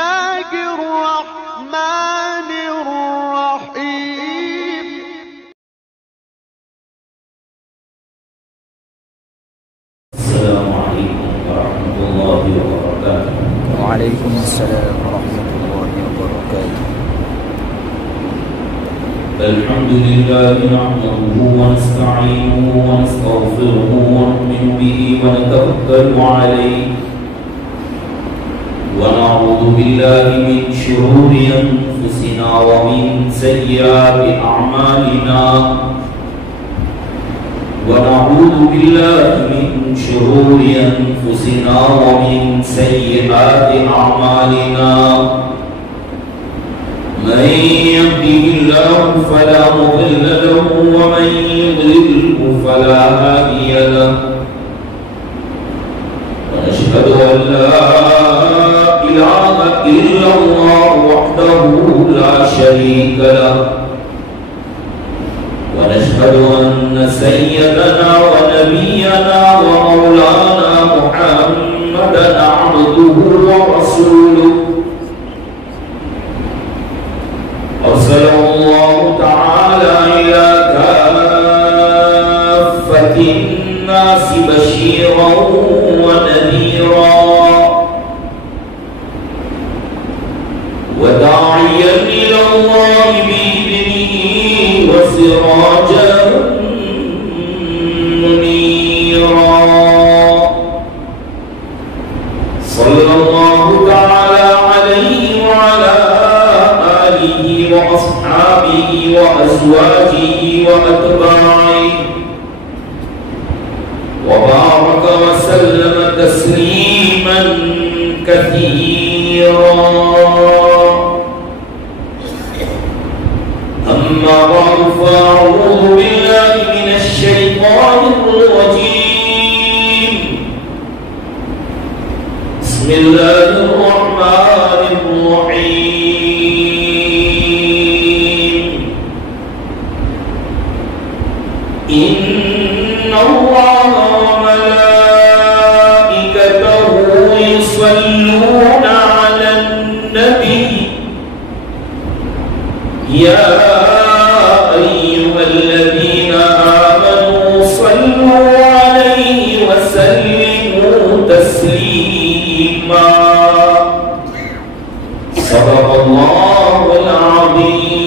الله الرحمن الرحيم. السلام عليكم ورحمة الله وبركاته. وعليكم السلام ورحمة الله وبركاته. الحمد لله نحمده ونستعينه ونستغفره ونؤمن به ونتوكل عليه ونعوذ بالله من شرور أنفسنا ومن سيئات أعمالنا ونعوذ بالله من شرور أنفسنا ومن سيئات أعمالنا من يهده الله فلا مضل له ومن يضلله فلا هادي له ونشهد أن لا إله إلا الله وحده لا شريك له ونشهد أن سيدنا ونبينا ومولانا محمدا عبده ورسوله أرسله الله تعالى إلى كافة الناس بشيرا ونذيرا وداعيا إلى الله بإذنه وسراجا منيرا صلى الله تعالى عليه وعلى آله وأصحابه وأزواجه وأتباعه وبارك وسلم تسليما كثيرا. أما بعد فأعوذ بالله من الشيطان الرجيم. بسم الله الرحمن الرحيم. إن الله وملائكته يصلون على النبي يا أيها الذين آمنوا صلوا عليه وسلموا تسليما. صدق الله العظيم.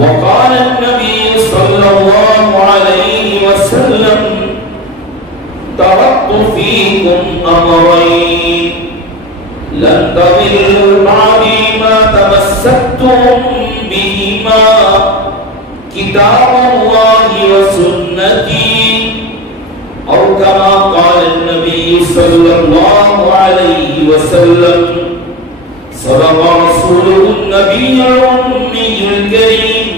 وقال النبي صلى الله عليه وسلم تركت فيكم أمرين لن تضلوا بعدي ما تمسكتم بهما كتاب الله وسنتي أو كما قال النبي صلى الله عليه وسلم. صدق رسوله النبي الأمي الكريم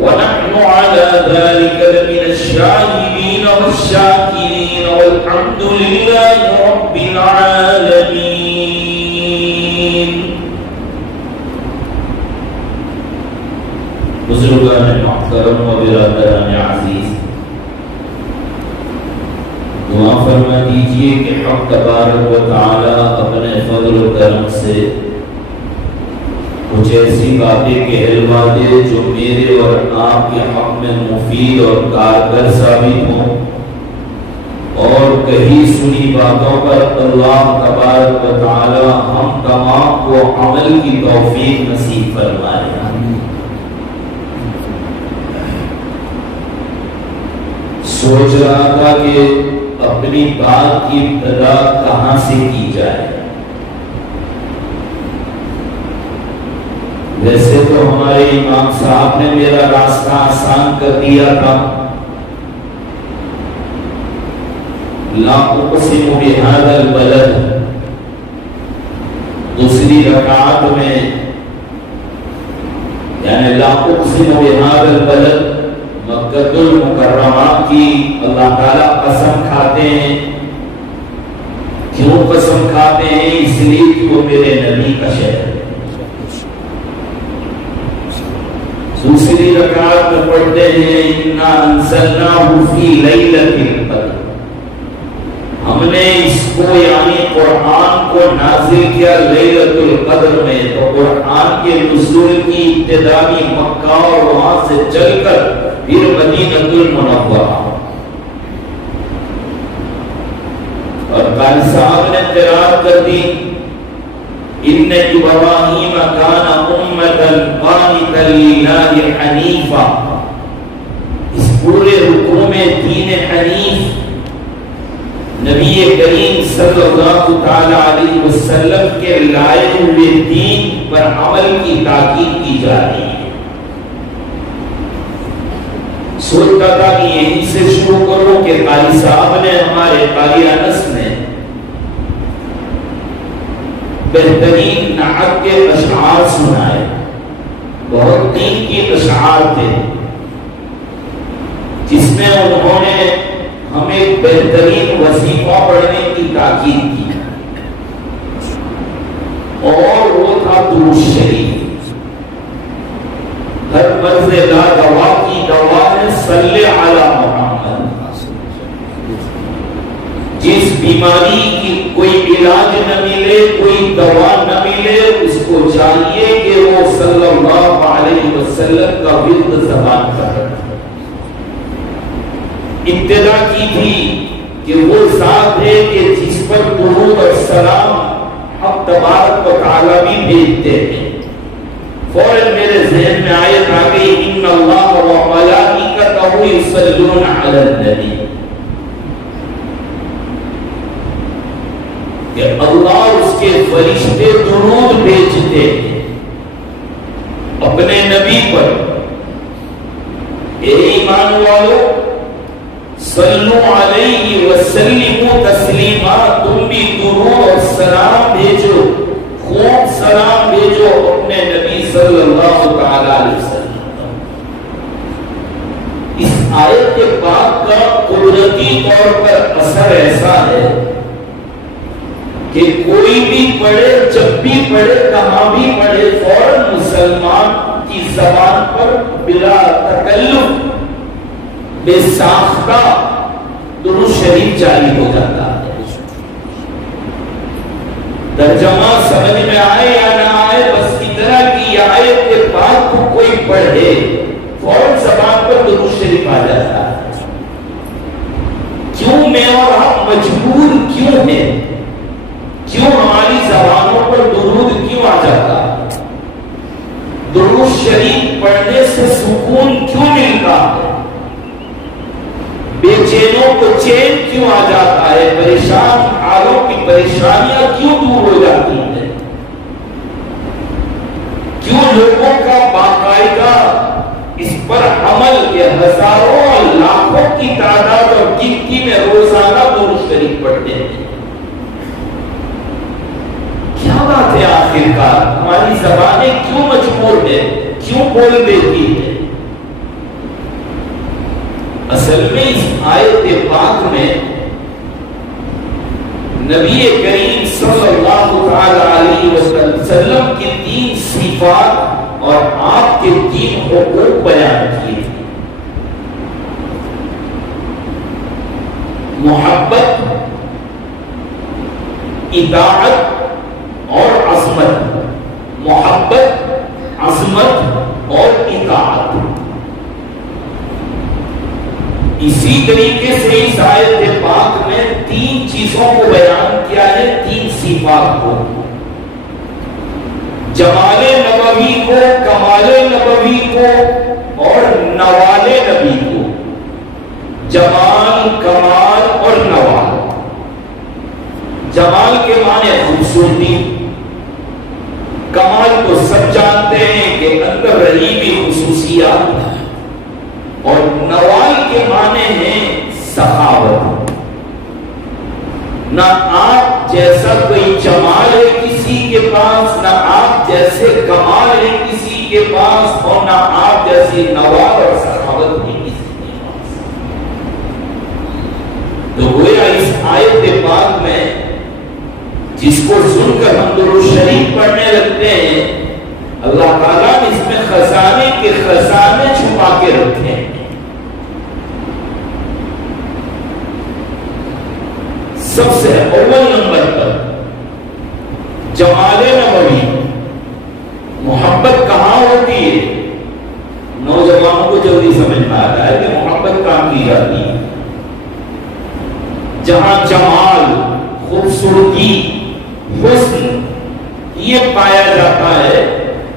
ونحن على ذلك لمن الشاهدين والشاكرين والحمد لله رب العالمين. بزرگان محترم و برادران عزیز، دعا فرما دیجئے کہ حق تبارک و تعالی اپنے فضل و کرم سے کچھ ایسی باتیں کہلوا دے جو میرے اور آپ کے حق میں مفید اور کارگر ثابت ہوں، اور کہیں سنی باتوں پر اللہ تبارک و تعالی ہم تمام کو عمل کی توفیق نصیب فرمائے. سوچ رہا تھا کہ اپنی بات کی ابتدا کہاں سے کی جائے. ویسے تو ہمارے امام صاحب نے میرا راستہ آسان کر دیا تھا. لا اقسم بهذا البلد دوسری رکعت میں یعنی لا اقسم بهذا البلد مکہ المکرمہ کی اللہ تعالیٰ قسم کھاتے ہیں. کیوں قسم کھاتے ہیں؟ اس لیے کہ وہ میرے نبی کا شہر ہے. دوسری رکعت میں پڑھتے ہیں اِنَّا أَنزَلْنَاهُ فِي لَيْلَةِ الْقَدْرِ. ہم نے اس کو یعنی قرآن کو نازل کیا لیلۃ القدر میں، تو قرآن کے نزول کی ابتدا بھی مکہ اور وہاں سے چل کر پھر مدینہ المنورہ، اور قاری صاحب نے قرات کر دی ان ابراہیم کان امۃ قانتا للہ حنیفا۔ اس پورے رکوع میں دین حنیف نبی کریم صلی اللہ تعالی علیہ وسلم کے لائے ہوئے دین پر عمل کی تاکید کی جا رہی ہے۔ سوچتا تھا کہ یہیں سے شروع کروں کہ قاری صاحب نے، ہمارے قاری انس نے بہترین نعت کے اشعار سنائے، بہت دین کی اشعار تھے جس میں انہوں نے ہمیں بہترین وظیفہ پڑھنے کی تاکید کی، اور وہ تھا درود شریف۔ ہر مرض لا دوا کی دوا ہے صلی علی محمد۔ جس بیماری کی کوئی علاج نہ ملے، کوئی دوا نہ ملے، اس کو چاہیے کہ وہ صلی اللہ علیہ وسلم کا ورد زبان پر رکھے۔ ابتدا کی تھی کہ وہ ذات ہے کہ جس پر درود اور سلام حق تبارک و تعالی بھی بھیجتے ہیں۔ فوراً میرے ذہن میں آیت آ گئی ان اللہ و ملائکتہ یصلون علی النبی، کہ اللہ اس کے فرشتے درود بھیجتے ہیں اپنے نبی پر۔ اے ایمان والو صلو علیہ وسلموا تسلیما، تم بھی درود اور سلام بھیجو، خوب سلام بھیجو اپنے نبی صلی اللہ تعالی علیہ وسلم۔ اس آیت کے بعد کا قدرتی طور پر اثر ایسا ہے کہ کوئی بھی پڑھے، جب بھی پڑھے، کہاں بھی پڑھے، فوراً مسلمان کی زبان پر بلا تکلف، بے ساختہ درود شریف جاری ہو جاتا ہے۔ ترجمہ سمجھ میں آئے یا نہ آئے، بس اتنا کہ آیت کے بعد کو کوئی پڑھے، فوراً زبان پر درود شریف آ جاتا ہے۔ کیوں میں اور آپ مجبور کیوں ہیں؟ کیوں ہماری زبانوں پر درود کیوں آ جاتا ہے؟ درود شریف پڑھنے سے سکون کیوں ملتا ہے؟ بے چینوں کو چین کیوں آ جاتا ہے؟ پریشان حالوں کی پریشانیاں کیوں دور ہو جاتی ہیں؟ کیوں لوگوں کا باقاعدہ اس پر عمل کے ہزاروں اور لاکھوں کی تعداد اور گنتی میں روزانہ درود شریف پڑھتے ہیں؟ کیا بات ہے آخرکار؟ ہماری زبانیں کیوں مجبور ہیں؟ کیوں بول دیتی ہے؟ اصل میں اس آیت پاک میں نبی کریم صلی اللہ علیہ وسلم کی 3 صفات اور آپ کے 3 حقوق بیان کیے: محبت، اطاعت اور عظمت۔ محبت، عظمت اور اطاعت۔ اسی طریقے سے اس آیت پاک میں 3 چیزوں کو بیان کیا ہے، 3 صفات کو: جمال نبوی کو، کمال نبوی کو اور نوال نبی کو۔ جمال، کمال اور نوال۔ جمال کے معنی خوبصورتی، کمال کو سب جانتے ہیں کہ اندر رہی بھی خصوصیات، اور نوال کے معنی ہیں سخاوت۔ نہ آپ جیسا کوئی جمال ہے کسی کے پاس، نہ آپ جیسے کمال ہے کسی کے پاس، اور نہ آپ جیسی نوال اور سخاوت ہے کسی کے پاس۔ تو گویا اس آیت پاک میں جس کو سن کر ہم درود شریف پڑھنے لگتے ہیں، اللہ تعالیٰ نے اس میں خزانے کے خزانے چھپا کے رکھے ہیں۔ اول نمبر پر جمال نبوی، محبت کہاں ہوتی ہے؟ نوجوانوں کو جلدی سمجھ میں آتا ہے کہ محبت کہاں کی جاتی ہے؟ جہاں جمال، خوبصورتی، حسن یہ پایا جاتا ہے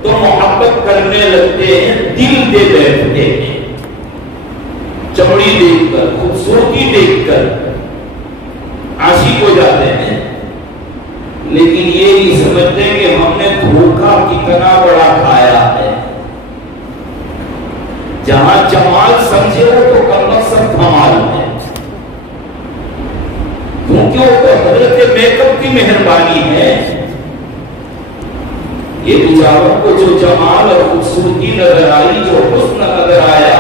تو محبت کرنے لگتے ہیں، دل دے بیٹھتے ہیں، چمڑی دیکھ کر، خوبصورتی دیکھ کر عاشق ہو جاتے ہیں۔ لیکن یہ نہیں سمجھتے کہ ہم نے دھوکہ کتنا بڑا کھایا ہے۔ جہاں جمال سمجھے ہو تو کم مقصد کمال ہے، کیونکہ وہ تو حضرت میک اپ کی مہربانی ہے۔ یہ بیچاروں کو جو جمال اور خوبصورتی نظر آئی، جو حسن نظر آیا،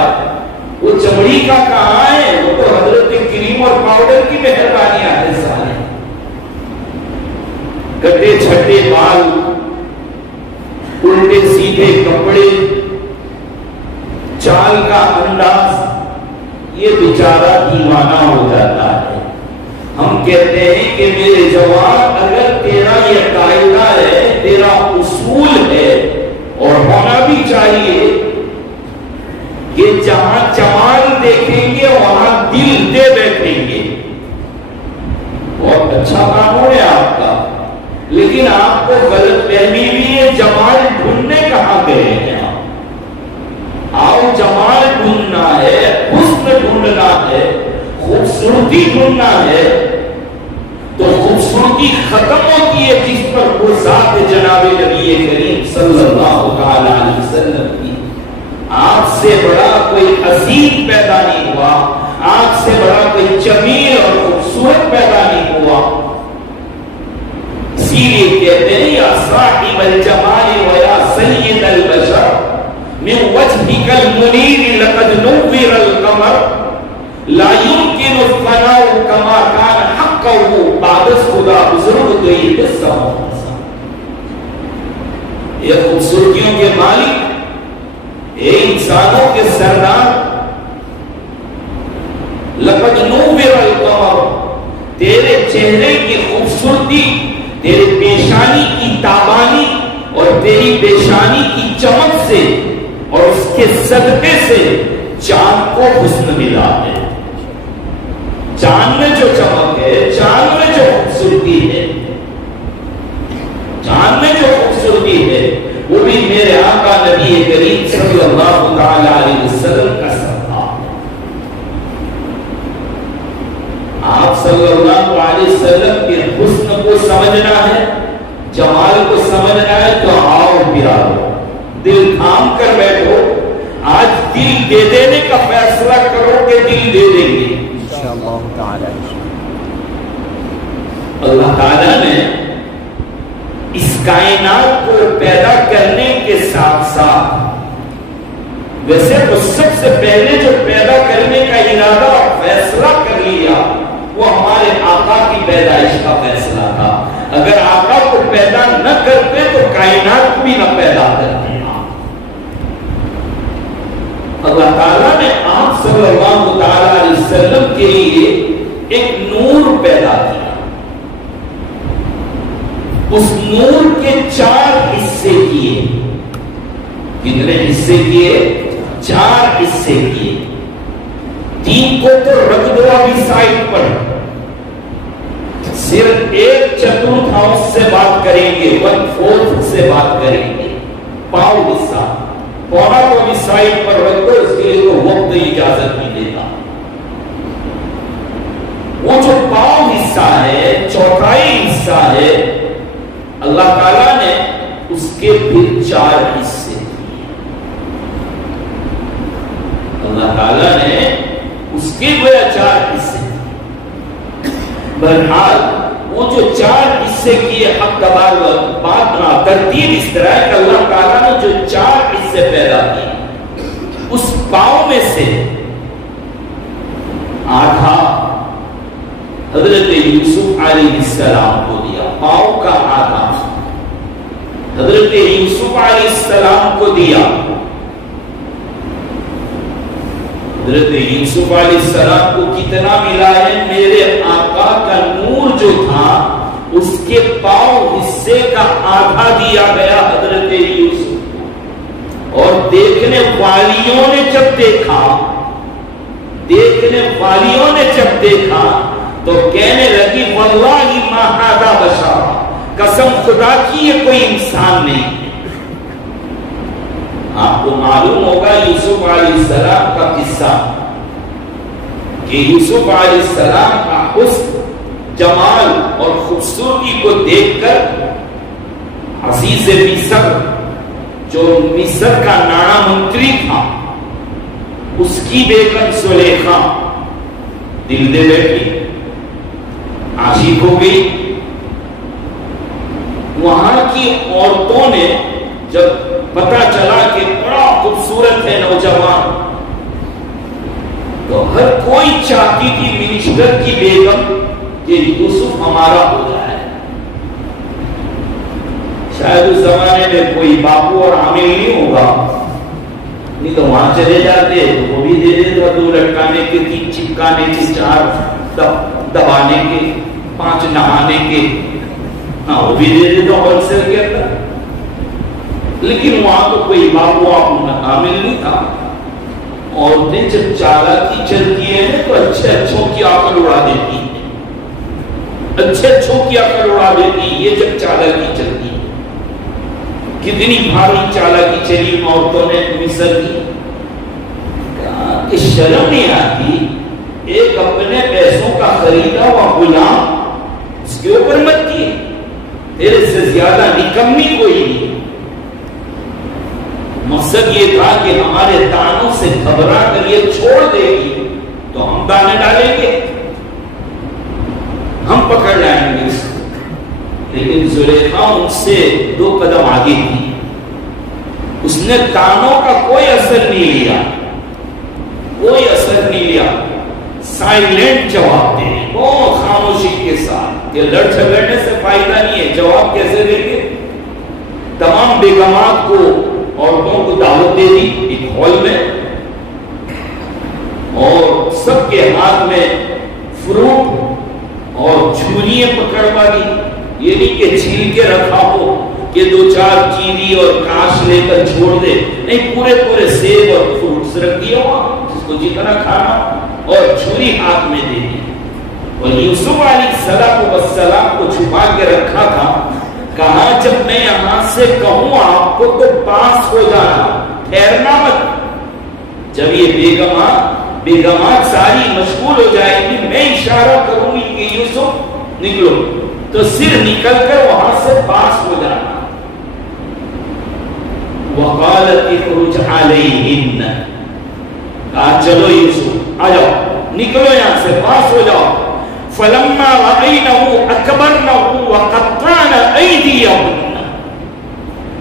وہ چمڑی کا کہاں ہے؟ وہ تو حضرت کریم اور پاؤڈر کی مہربانیاں ہے سارے۔ کٹے چھٹے بال، الٹے سیدھے کپڑے، چال کا انداز، یہ بیچارہ دیوانہ ہو جاتا ہے۔ ہم کہتے ہیں کہ میرے جوان، اگر تیرا یہ قاعدہ ہے، تیرا اصول ہے، اور ہونا بھی چاہیے کہ جہاں جمال دیکھیں گے وہاں دل دے بیٹھیں گے، بہت اچھا قانون ہے آپ کا، لیکن آپ کو غلط فہمی بھی ہے۔ جمال ڈھونڈنے کہاں گئے ہیں آپ؟ جمال ڈھونڈنا ہے، حسن ڈھونڈنا ہے، خوبصورتی ڈھونڈنا ہے، تو خوبصورتی ختم ہوتی ہے جس پر وہ ذات جناب نبی کریم صلی اللہ علیہ وسلم کی۔ آپ سے بڑا کوئی عظیم پیدا نہیں ہوا، آپ سے بڑا کوئی جمیل اور خوبصورت پیدا نہیں ہوا۔ اسی لیے کہتے ہیں یا صاحب الجمال و یا سید البشر من وجهك المنیر لقد نور القمر لا يمكن الفناء كما كان حقه بعد خدا بزرگ تو یہ قصہ ہوتا۔ یہ خوبصورتیوں کے مالک، اے انسانوں کے سردار، لقد نور القمر، تیرے چہرے کی خوبصورتی، تیرے پیشانی کی تابانی اور تیری پیشانی کی چمک سے اور اس کے صدقے سے چاند کو حسن ملا ہے۔ چاند میں جو چمک ہے، چاند میں جو خوبصورتی ہے، چاند میں جو خوبصورتی ہے، وہ بھی میرے آقا نبی کریم صلی اللہ تعالی علیہ وسلم کا صدقہ ہے۔ آپ صلی اللہ علیہ وسلم کے حسن کو سمجھنا ہے، جمال کو سمجھنا ہے، تو آؤ پیارو، دل تھام کر بیٹھو، آج دل دے دینے کا فیصلہ کرو کہ دل دے دیں گے انشاءاللہ تعالی۔ اللہ تعالیٰ نے اس کائنات کو پیدا کرنے کے ساتھ ساتھ، ویسے تو سب سے پہلے جو پیدا کرنے کا ارادہ اور فیصلہ کر لیا وہ ہمارے آقا کی پیدائش کا فیصلہ تھا۔ اگر آقا کو پیدا نہ کرتے تو کائنات بھی نہ پیدا کرتے۔ اللہ تعالیٰ نے آپ صلی اللہ علیہ وسلم کے لیے ایک نور پیدا کیا، اس نور کے 4 حصے کیے۔ کتنے حصے کیے؟ 4 حصے کیے۔ 3 کو تو رکھ دو ابھی سائڈ پر، صرف 1/4 سے بات کریں گے، 1/4 سے بات کریں گے۔ پاؤں حصہ، پونا کو بھی سائڈ پر رکھ دو، اس کے لیے تو وقت اجازت نہیں دیتا۔ وہ جو پاؤں حصہ ہے، چوتھائی حصہ ہے، اللہ تعالیٰ نے اس کے پھر 4 حصے کیے۔ اللہ تعالیٰ نے اس کے گویا 4 حصے۔ بہرحال وہ جو 4 حصے کیے، حق کبار بات نہ، ترتیب اس طرح ہے کہ اللہ تعالیٰ نے جو 4 حصے پیدا کیے، اس پاؤں میں سے آدھا حضرت یوسف علیہ السلام کو دیا، پاؤں کا آدھا حضرت یوسف علیہ السلام کو دیا، حضرت یوسف علیہ السلام کو کتنا ملا ہے؟ میرے آقا کا نور جو تھا اس کے پاؤں حصے کا آدھا دیا گیا حضرت یوسف کو. اور دیکھنے والیوں نے جب دیکھا تو کہنے لگی واللہ ما ھذا بشر، قسم خدا کی یہ کوئی انسان نہیں. آپ کو معلوم ہوگا یوسف علیہ السلام کا قصہ کہ یوسف علیہ السلام کا حسن، جمال اور خوبصورتی کو دیکھ کر عزیز مصر جو مصر کا نانا منتری تھا اس کی بیگم زلیخا دل دے بیٹھی، عاشق ہو گئی. وہاں کی عورتوں نے جب پتا چلا کہ بڑا خوبصورت ہے نوجوان، تو ہر کوئی چاہتی تھی منسٹر کی بیگم کہ یوسف ہمارا ہو جائے. شاید اس زمانے میں کوئی باپو اور عامل نہیں ہوگا، نہیں تو وہاں چلے جاتے تو وہ بھی دے دیتا، 2 لٹکانے کے، 3 چپکانے کے، 4 دبانے کے، 5 نہانے کے، ہاں وہ بھی دے دیتا ہول سیل کے اندر. لیکن وہاں تو کوئی باپو عامل نہیں تھا. عورتیں جب چالاکی چلتی ہیں تو اچھوں کی عقل اڑا دیتی ہیں، اچھوں کی عقل اڑا دیتی. یہ جب چالاکی چلتی ہے، کتنی بھاری چالاکی چلی ان عورتوں نے مصر کی کہ شرم نہیں آتی ایک اپنے پیسوں کا خریدا ہوا غلام اس کے اوپر مت کی، تیرے سے زیادہ نکمی کوئی نہیں. مقصد یہ تھا کہ ہمارے دانوں سے گھبرا کر یہ چھوڑ دے گی تو ہم دانے ڈالیں گے، ہم پکڑ لائیں گے اس کو. لیکن زلیخا ان سے 2 قدم آگے تھی. اس نے دانوں کا کوئی اثر نہیں لیا، سائلنٹ جواب دے، بہت خاموشی کے ساتھ کہ لڑ جھگڑنے سے فائدہ نہیں ہے. جواب کیسے دیں گے؟ تمام بیگمات کو، عورتوں کو دعوت دے دی ایک ہال میں، اور سب کے ہاتھ میں فروٹ اور چھریاں پکڑوا دی. یہ نہیں کہ چھیل کے رکھا ہو کہ 2-4 چیری اور کاش لے کر چھوڑ دے، نہیں، پورے سیب اور فروٹس رکھ دیا وہاں جس کو جتنا کھانا، اور چھری ہاتھ میں دے دی. اور یوسف علیہ السلام کو چھپا کے رکھا تھا. کہا جب میں یہاں سے کہوں آپ کو تو پاس ہو جانا، ٹھہرنا مت. جب یہ بیگمات ساری مشغول ہو جائے گی، میں اشارہ کروں گی کہ یوسف نکلو، تو صرف نکل کر وہاں سے پاس ہو جانا. وقالت اخرج علیہن، کہا چلو یوسف آ جاؤ، نکلو یہاں سے، پاس ہو جاؤ. فلما رأینہ اکبرنہ وقطعن ایدیہن،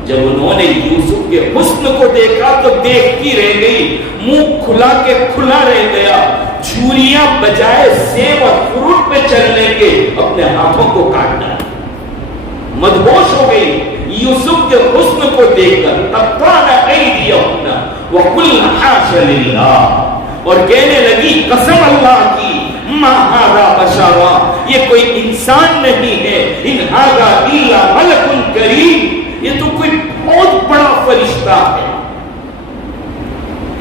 جب انہوں نے یوسف کے حسن کو دیکھا تو دیکھتی رہ گئی، منہ کھلا کے کھلا رہ گیا. چھریاں بجائے سیب اور فروٹ پہ چلنے کے اپنے ہاتھوں کو کاٹنا، مدہوش ہو گئی یوسف کے حسن کو دیکھ کر. قطعن ایدیہن وقلن حاش للہ، اور کہنے لگی قسم اللہ کی، ما ھذا بشر، یہ کوئی انسان نہیں ہے، ان ھذا الا ملک کریم، یہ تو کوئی بہت بڑا فرشتہ ہے.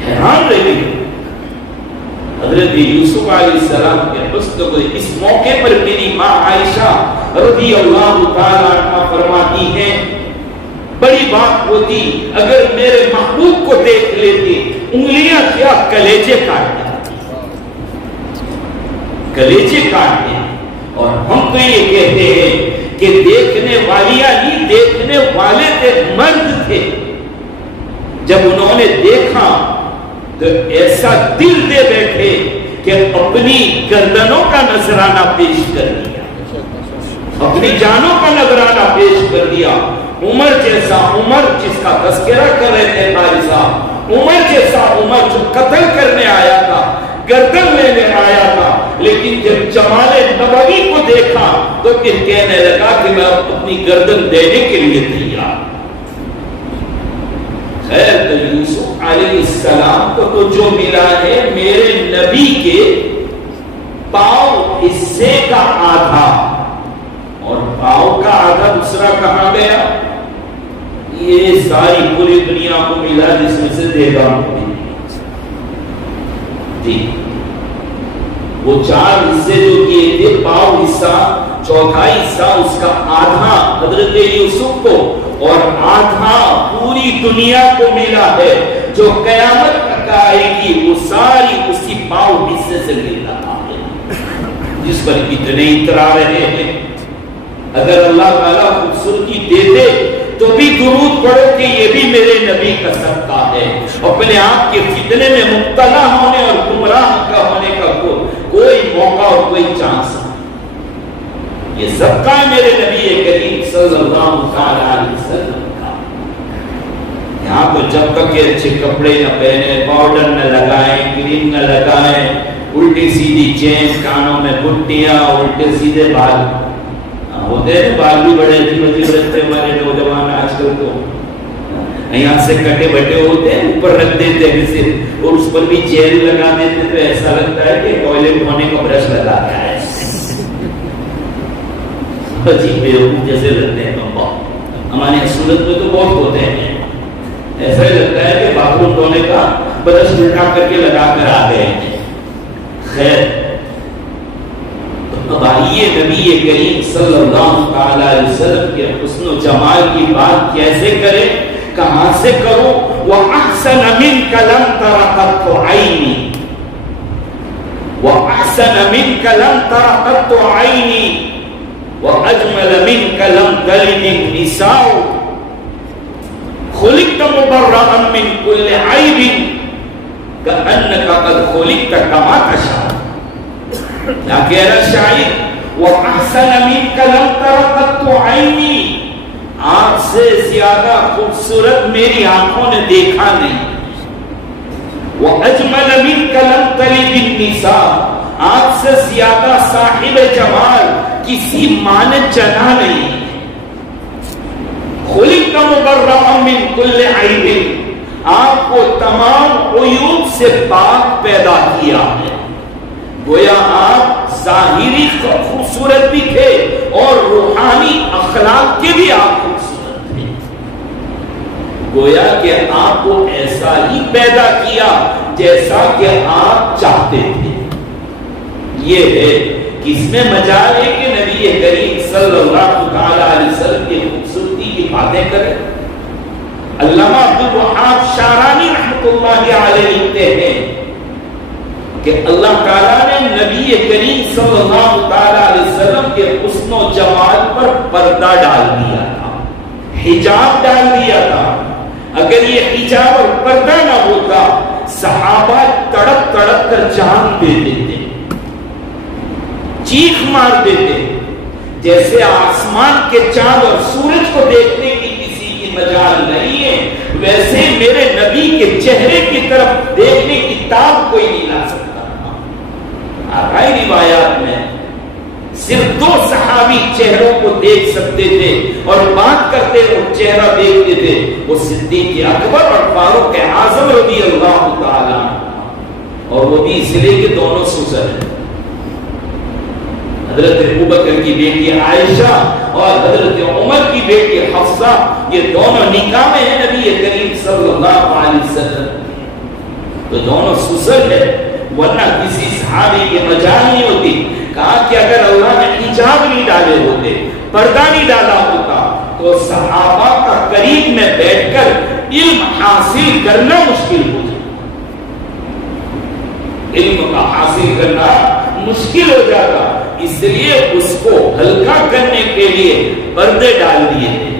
حیران رہ گئی حضرت یوسف علیہ السلام کے حسن کو. اس موقع پر میری ماں عائشہ رضی اللہ تعالیٰ عنہا فرماتی ہیں بڑی بات ہوتی اگر میرے محبوب کو دیکھ لیتی، انگلیاں کیا کلیجے کاٹتی، کلیجے کاٹتے. اور ہم تو یہ کہتے ہیں کہ دیکھنے والیاں نہیں، دیکھنے والے تھے، مرد تھے. جب انہوں نے دیکھا تو ایسا دل دے بیٹھے کہ اپنی گردنوں کا نذرانہ پیش کر دیا، اپنی جانوں کا نذرانہ پیش کر دیا. عمر جیسا عمر جس کا تذکرہ کر رہے تھے قاری صاحب، عمر جیسا عمر جو قتل کرنے آیا تھا، گردن لینے آیا تھا، لیکن جب جمال نبوی کو دیکھا تو پھر کہنے لگا کہ میں اپنی گردن دینے کے لیے تیار. خیر تو یوسف علیہ السلام کو تو جو ملا ہے میرے نبی کے پاؤں حصے کا آدھا، اور پاؤں کا آدھا دوسرا کہاں گیا؟ یہ ساری پوری دنیا کو ملا جس میں سے دیگا جی وہ 4 حصے جو کیے تھے، پاؤں حصہ، چوتھائی حصہ اس کا آدھا حضرت یوسف کو اور آدھا پوری دنیا کو ملا ہے، جو قیامت تک آئے گی وہ ساری اسی پاؤں حصے سے مل رہا ہے، جس پر کتنے اترا رہے ہیں۔ اگر اللہ تعالیٰ خوبصورتی دے دے تو بھی درود پڑھو کہ یہ بھی میرے نبی کا صدقہ ہے، اپنے آپ کے فتنے میں مبتلا ہونے اور گمراہ کا ہونے کا کوئی موقع اور کوئی چانس نہیں۔ یہ صدقہ ہے میرے نبی کریم صلی اللہ علیہ وسلم کا۔ یہاں تو جب تک کہ اچھے کپڑے نہ پہنے، پاؤڈر نہ لگائیں، کریم نہ لگائیں، الٹی سیدھی چین، کانوں میں بٹیاں، الٹے سیدھے بال ہوتے ہیں، بال بھی بڑے عجیب رہتے ہمارے نوجوان آج کل تو یہاں سے کٹے بٹے ہوتے ہیں، اوپر رکھ دیتے ہیں اور اس پر بھی جیل لگا دیتے، تو ایسا لگتا ہے کہ ٹوائلٹ دھونے کا برش لگا ہے، عجیب بیوقوف جیسے لگتے ہیں۔ ہماری صورت میں تو بہت ہوتے ہیں، ایسا ہی لگتا ہے کہ باتھ روم دھونے کا برش الٹا کر کے لگا کر آ گئے ہیں۔ خیر، اب آئیے نبی کریم صلی اللہ علیہ وسلم کے حسن و جمال کی بات کیسے کریں، کہاں سے کروں؟ وَأَحْسَنَ مِنْكَ لَمْ تَرَ قَطُّ عَيْنِي وَأَحْسَنَ مِنْكَ لَمْ تَرَ قَطُّ عَيْنِي وَأَجْمَلَ مِنْكَ لَمْ تَلِدِ النِّسَاءُ خُلِقْتَ مُبَرَّأً مِنْ كُلِّ عَيْبٍ كَأَنَّكَ قَدْ خُلِقْتَ كَمَا تَشَاءُ۔ کیا کہہ رہا شاعر؟ وَأَحْسَنَ مِنْكَ لَمْ تَرَ قَطُّ عَيْنِي، آپ سے زیادہ خوبصورت میری آنکھوں نے دیکھا نہیں۔ وَأَجْمَلَ مِنْكَ لَمْ تَلِدِ النِّسَاءُ، آپ سے زیادہ صاحب جمال کسی ماں نے جنا نہیں۔ خُلِقْتَ مُبَرَّأً مِنْ كُلِّ عَيْبٍ، آپ کو تمام عیوب سے پاک پیدا کیا ہے۔ گویا آپ ظاہری خوبصورت بھی تھے اور روحانی اخلاق کے بھی آپ خوبصورت تھے۔ گویا کہ آپ کو ایسا ہی پیدا کیا جیسا کہ آپ چاہتے تھے۔ یہ ہے کہ اس میں مجال ہے کہ نبی کریم صلی اللہ علیہ وسلم کی خوبصورتی کی باتیں کریں۔ علامہ عبدالوہاب شعرانی رحمۃ اللہ علیہ لکھتے ہیں کہ اللہ تعالیٰ نے نبی کریم صلی اللہ علیہ وسلم کے حسن و جمال پر پردہ ڈال دیا تھا، حجاب ڈال دیا تھا۔ اگر یہ حجاب اور پردہ نہ ہوتا، صحابہ تڑپ تڑپ کر جان دے دیتے، چیخ مار دیتے، جیسے آسمان کے چاند اور سورج کو دیکھنے کی کسی کی مجال نہیں ہے، ویسے میرے نبی کے چہرے کی طرف دیکھنے کی تاب کوئی نہیں لا سکتا۔ آئی روایات میں صرف 2 صحابی چہروں کو دیکھ سکتے تھے اور بات کرتے وہ چہرہ دیکھتے تھے، وہ صدیق اکبر اور فاروق اعظم رضی اللہ تعالیٰ، اور وہ بھی اس لیے کہ دونوں سسر ہیں۔ حضرت ابوبکر کی بیٹی عائشہ اور حضرت عمر کی بیٹی حفصہ، یہ دونوں نکاح میں ہیں نبی کریم صلی اللہ علیہ وسلم، تو دونوں سسر ہیں، ورنہ کسی صحابی کی مجال نہیں ہوتی۔ کہا کہ اگر اللہ نے حجاب نہیں ڈالے ہوتے، پردہ نہیں ڈالا ہوتا، تو صحابہ کا قریب میں بیٹھ کر علم حاصل کرنا مشکل ہو جاتا، علم کا حاصل کرنا مشکل ہو جاتا۔ اس لیے اس کو ہلکا کرنے کے لیے پردے ڈال دیے تھے۔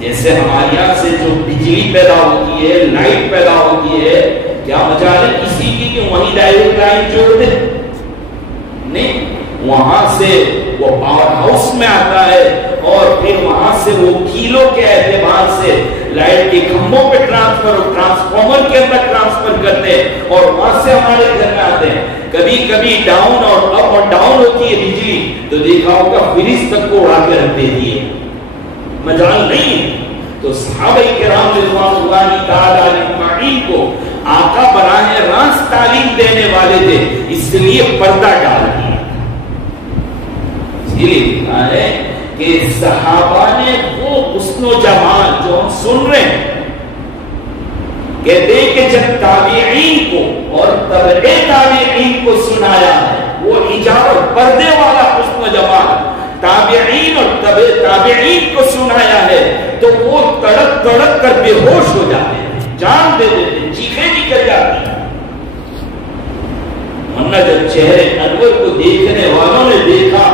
جیسے ہمارے یہاں سے جو بجلی پیدا ہوتی ہے، لائٹ پیدا ہوتی ہے، کیا مجال ہے کسی کی کہ وہیں ڈائریکٹ لائن جوڑ دے؟ نہیں، وہاں سے وہ پاور ہاؤس میں آتا ہے اور پھر وہاں سے وہ کیلو کے اعتبار سے لائٹ کے کھمبوں پہ ٹرانسفر اور ٹرانسفارمر کے اندر ٹرانسفر کرتے ہیں اور وہاں سے ہمارے گھر میں آتے ہیں۔ کبھی کبھی ڈاؤن اور اپ اور ڈاؤن ہوتی ہے بجلی، تو دیکھا ہوگا فریج تک کو اڑا کے رکھ دیتی ہے، مجال نہیں۔ تو صحابہ کرام رضوان اللہ تعالی اجمعین کو آقا براہ راست تعلیم دینے والے تھے، اس لیے پردہ ڈال دیا۔ اس لیے لکھا ہے کہ صحابہ نے وہ حسن و جمال جو ہم سن رہے ہیں، کہتے ہیں کہ جب تابعین کو اور تبع تابعین کو سنایا ہے، وہ حجاب اور پردے والا حسن و جمال تابعین اور تبع تابعین کو سنایا ہے، تو وہ تڑپ تڑپ کر بے ہوش ہو جاتے ہیں، جان دے دیتے ہیں، چیخیں نکل جاتی ہیں۔ ورنہ جب چہرے انور کو دیکھنے والوں نے دیکھا،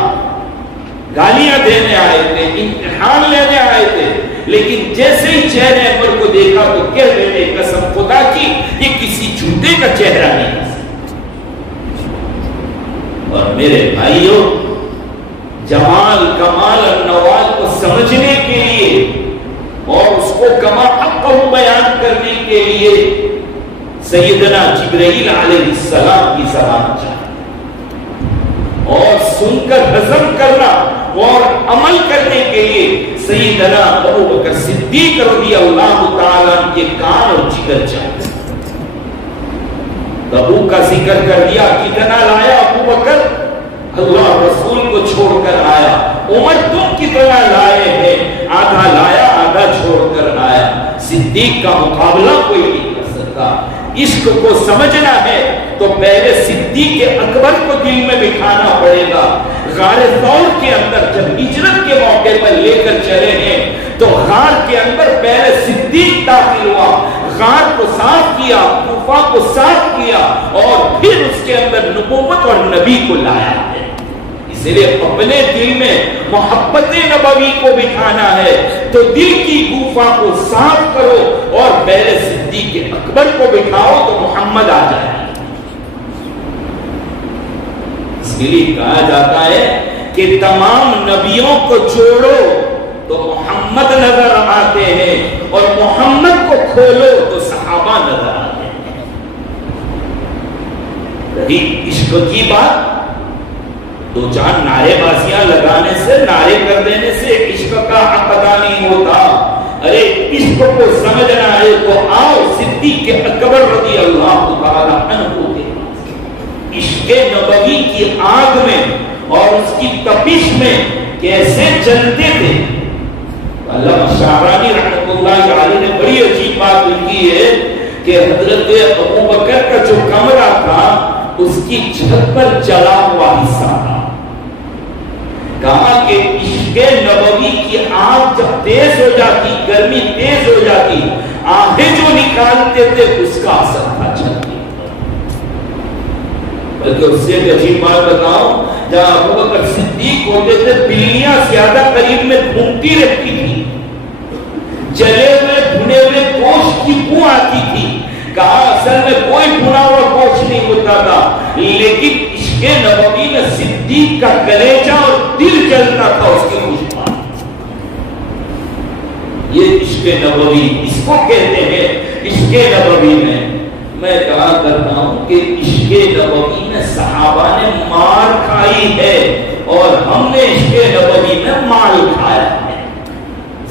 گالیاں دینے آئے تھے، امتحان لینے آئے تھے، لیکن جیسے ہی چہرے انور کو دیکھا تو کہہ دیتے قسم خدا کی یہ کسی جھوٹے کا چہرہ نہیں۔ اور میرے بھائیوں، جمال کمال اور نوال کو سمجھنے کے لیے اور اس کو کما حق بیان کرنے کے لیے سیدنا جبرائیل علیہ السلام کی زبان چاہیے، اور سن کر ہضم کرنا اور عمل کرنے کے لیے سیدنا ابو بکر صدیق رضی اللہ تعالیٰ کے کان اور جگر چاہیے۔ تبوک کا ذکر کر دیا، کتنا لایا ابو بکر؟ اللہ رسول کو چھوڑ کر آیا۔ عمر تم کتنا لائے ہیں؟ آدھا لایا آدھا چھوڑ کر آیا۔ صدیق کا مقابلہ کوئی نہیں کر سکتا۔ عشق کو سمجھنا ہے تو پہلے صدیق اکبر کو دل میں بٹھانا پڑے گا۔ غار ثور کے اندر جب ہجرت کے موقع پر لے کر چلے ہیں تو غار کے اندر پہلے صدیق داخل ہوا، غار کو صاف کیا، کوفہ کو صاف کیا، اور پھر اس کے اندر نبوت اور نبی کو لایا ہے۔ اس لیے اپنے دل میں محبت نبوی کو بٹھانا ہے تو دل کی گوفہ کو صاف کرو اور پہلے صدیق اکبر کو بٹھاؤ تو محمد آ جائے۔ اس لیے کہا جاتا ہے کہ تمام نبیوں کو چھوڑو تو محمد نظر آتے ہیں، اور محمد کو کھولو تو صحابہ نظر آتے ہیں۔ رہی عشق کی بات، دو چار نعرے بازیاں لگانے سے، نعرے کر دینے سے عشق کا حق ادا نہیں ہوتا۔ ارے عشق کو سمجھنا ہے تو آؤ صدیق اکبر رضی اللہ تعالی عنہ کے عشق نبوی کی آگ میں اور اس کی تپش میں کیسے جلتے تھے۔ علامہ شعرانی رحمۃ اللہ علیہ نے بڑی عجیب بات لکھی ہے کہ حضرت ابو بکر کا جو کمرہ تھا اس کی چھت پر جلا ہوا حصہ تھا۔ کہا کہ عشق نبوی کی آگ جب تیز ہو جاتی، گرمی تیز ہو جاتی، آنکھیں جو نکالتے تھے اس کا اثر تھا چھت پر۔ بلکہ اس سے عجیب بات بتاؤں، جہاں ابو بکر صدیق ہوتے تھے بلیاں زیادہ قریب میں گھومتی رہتی تھی، جلے ہوئے بھنے ہوئے گوشت کی بو آتی تھی۔ کہا اصل میں کوئی بھنا ہوا گوشت نہیں ہوتا تھا، لیکن عشق نبوی میں صدیق کا کلیجہ اور دل جلتا تھا اس کی خوشبو۔ یہ عشق نبوی اس کو کہتے ہیں۔ عشق نبوی میں کہا کرتا ہوں کہ عشق نبوی میں صحابہ نے مار کھائی ہے اور ہم نے عشق نبوی میں مال کھایا ہے۔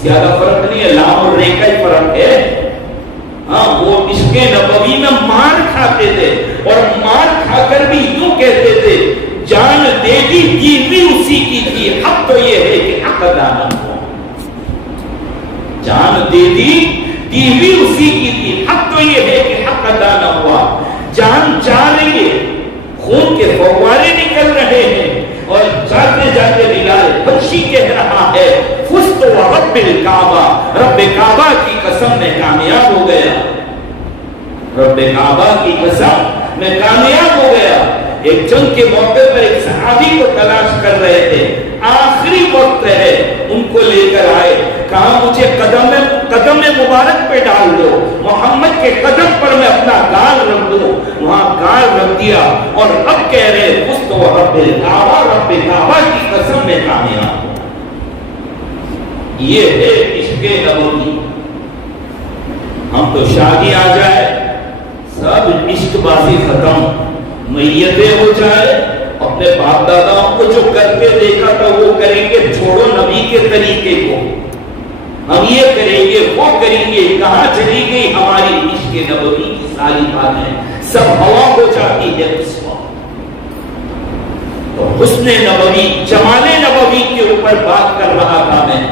زیادہ فرق نہیں ہے، لام اور رے کا ہی فرق ہے۔ ہاں، وہ عشق نبوی میں مار کھاتے تھے، اور مار کھا کر بھی یوں کہتے تھے جان دے دی بھی اسی کی تھی، حق تو یہ ہے کہ حق ادا نہ ہو۔ جان دے دی بھی اسی کی تھی، حق تو یہ ہے کہ حق ادا نہ ہوا۔ جان جا رہی ہے، خون کے فوارے نکل رہے ہیں، اور جاتے جاتے بلال حبشی کہہ رہا ہے فزت ورب الکعبہ، رب کعبہ کی قسم میں کامیاب ہو گیا، رب کعبہ کی قسم میں کامیاب ہو گیا۔ ایک جنگ کے موقع پر ایک صحابی کو تلاش کر رہے تھے، آخری وقت ہے، ان کو لے کر آئے، کہا مجھے قدم مبارک پہ ڈال دو، محمد کے قدم پر میں اپنا گال رکھ دوں۔ وہاں گال رکھ دیا، اور اب کہہ رہے فزت ورب الکعبہ، رب کعبہ کی قسم میں کامیاب ہو۔ یہ ہے عشق نبوی۔ ہم تو شادی آ جائے سب عشق بازی ختم، میتیں ہو جائے، اپنے باپ داداؤں کو جو کرتے دیکھا تھا وہ کریں گے، چھوڑو نبی کے طریقے کو۔ ہم یہ کریں گے وہ کریں گے، کہاں چلی گئی ہماری عشق نبوی کی ساری باتیں؟ سب ہوا ہو جاتی ہے اس وقت۔ تو حسن نبوی، جمال نبوی کے اوپر بات کر رہا تھا میں۔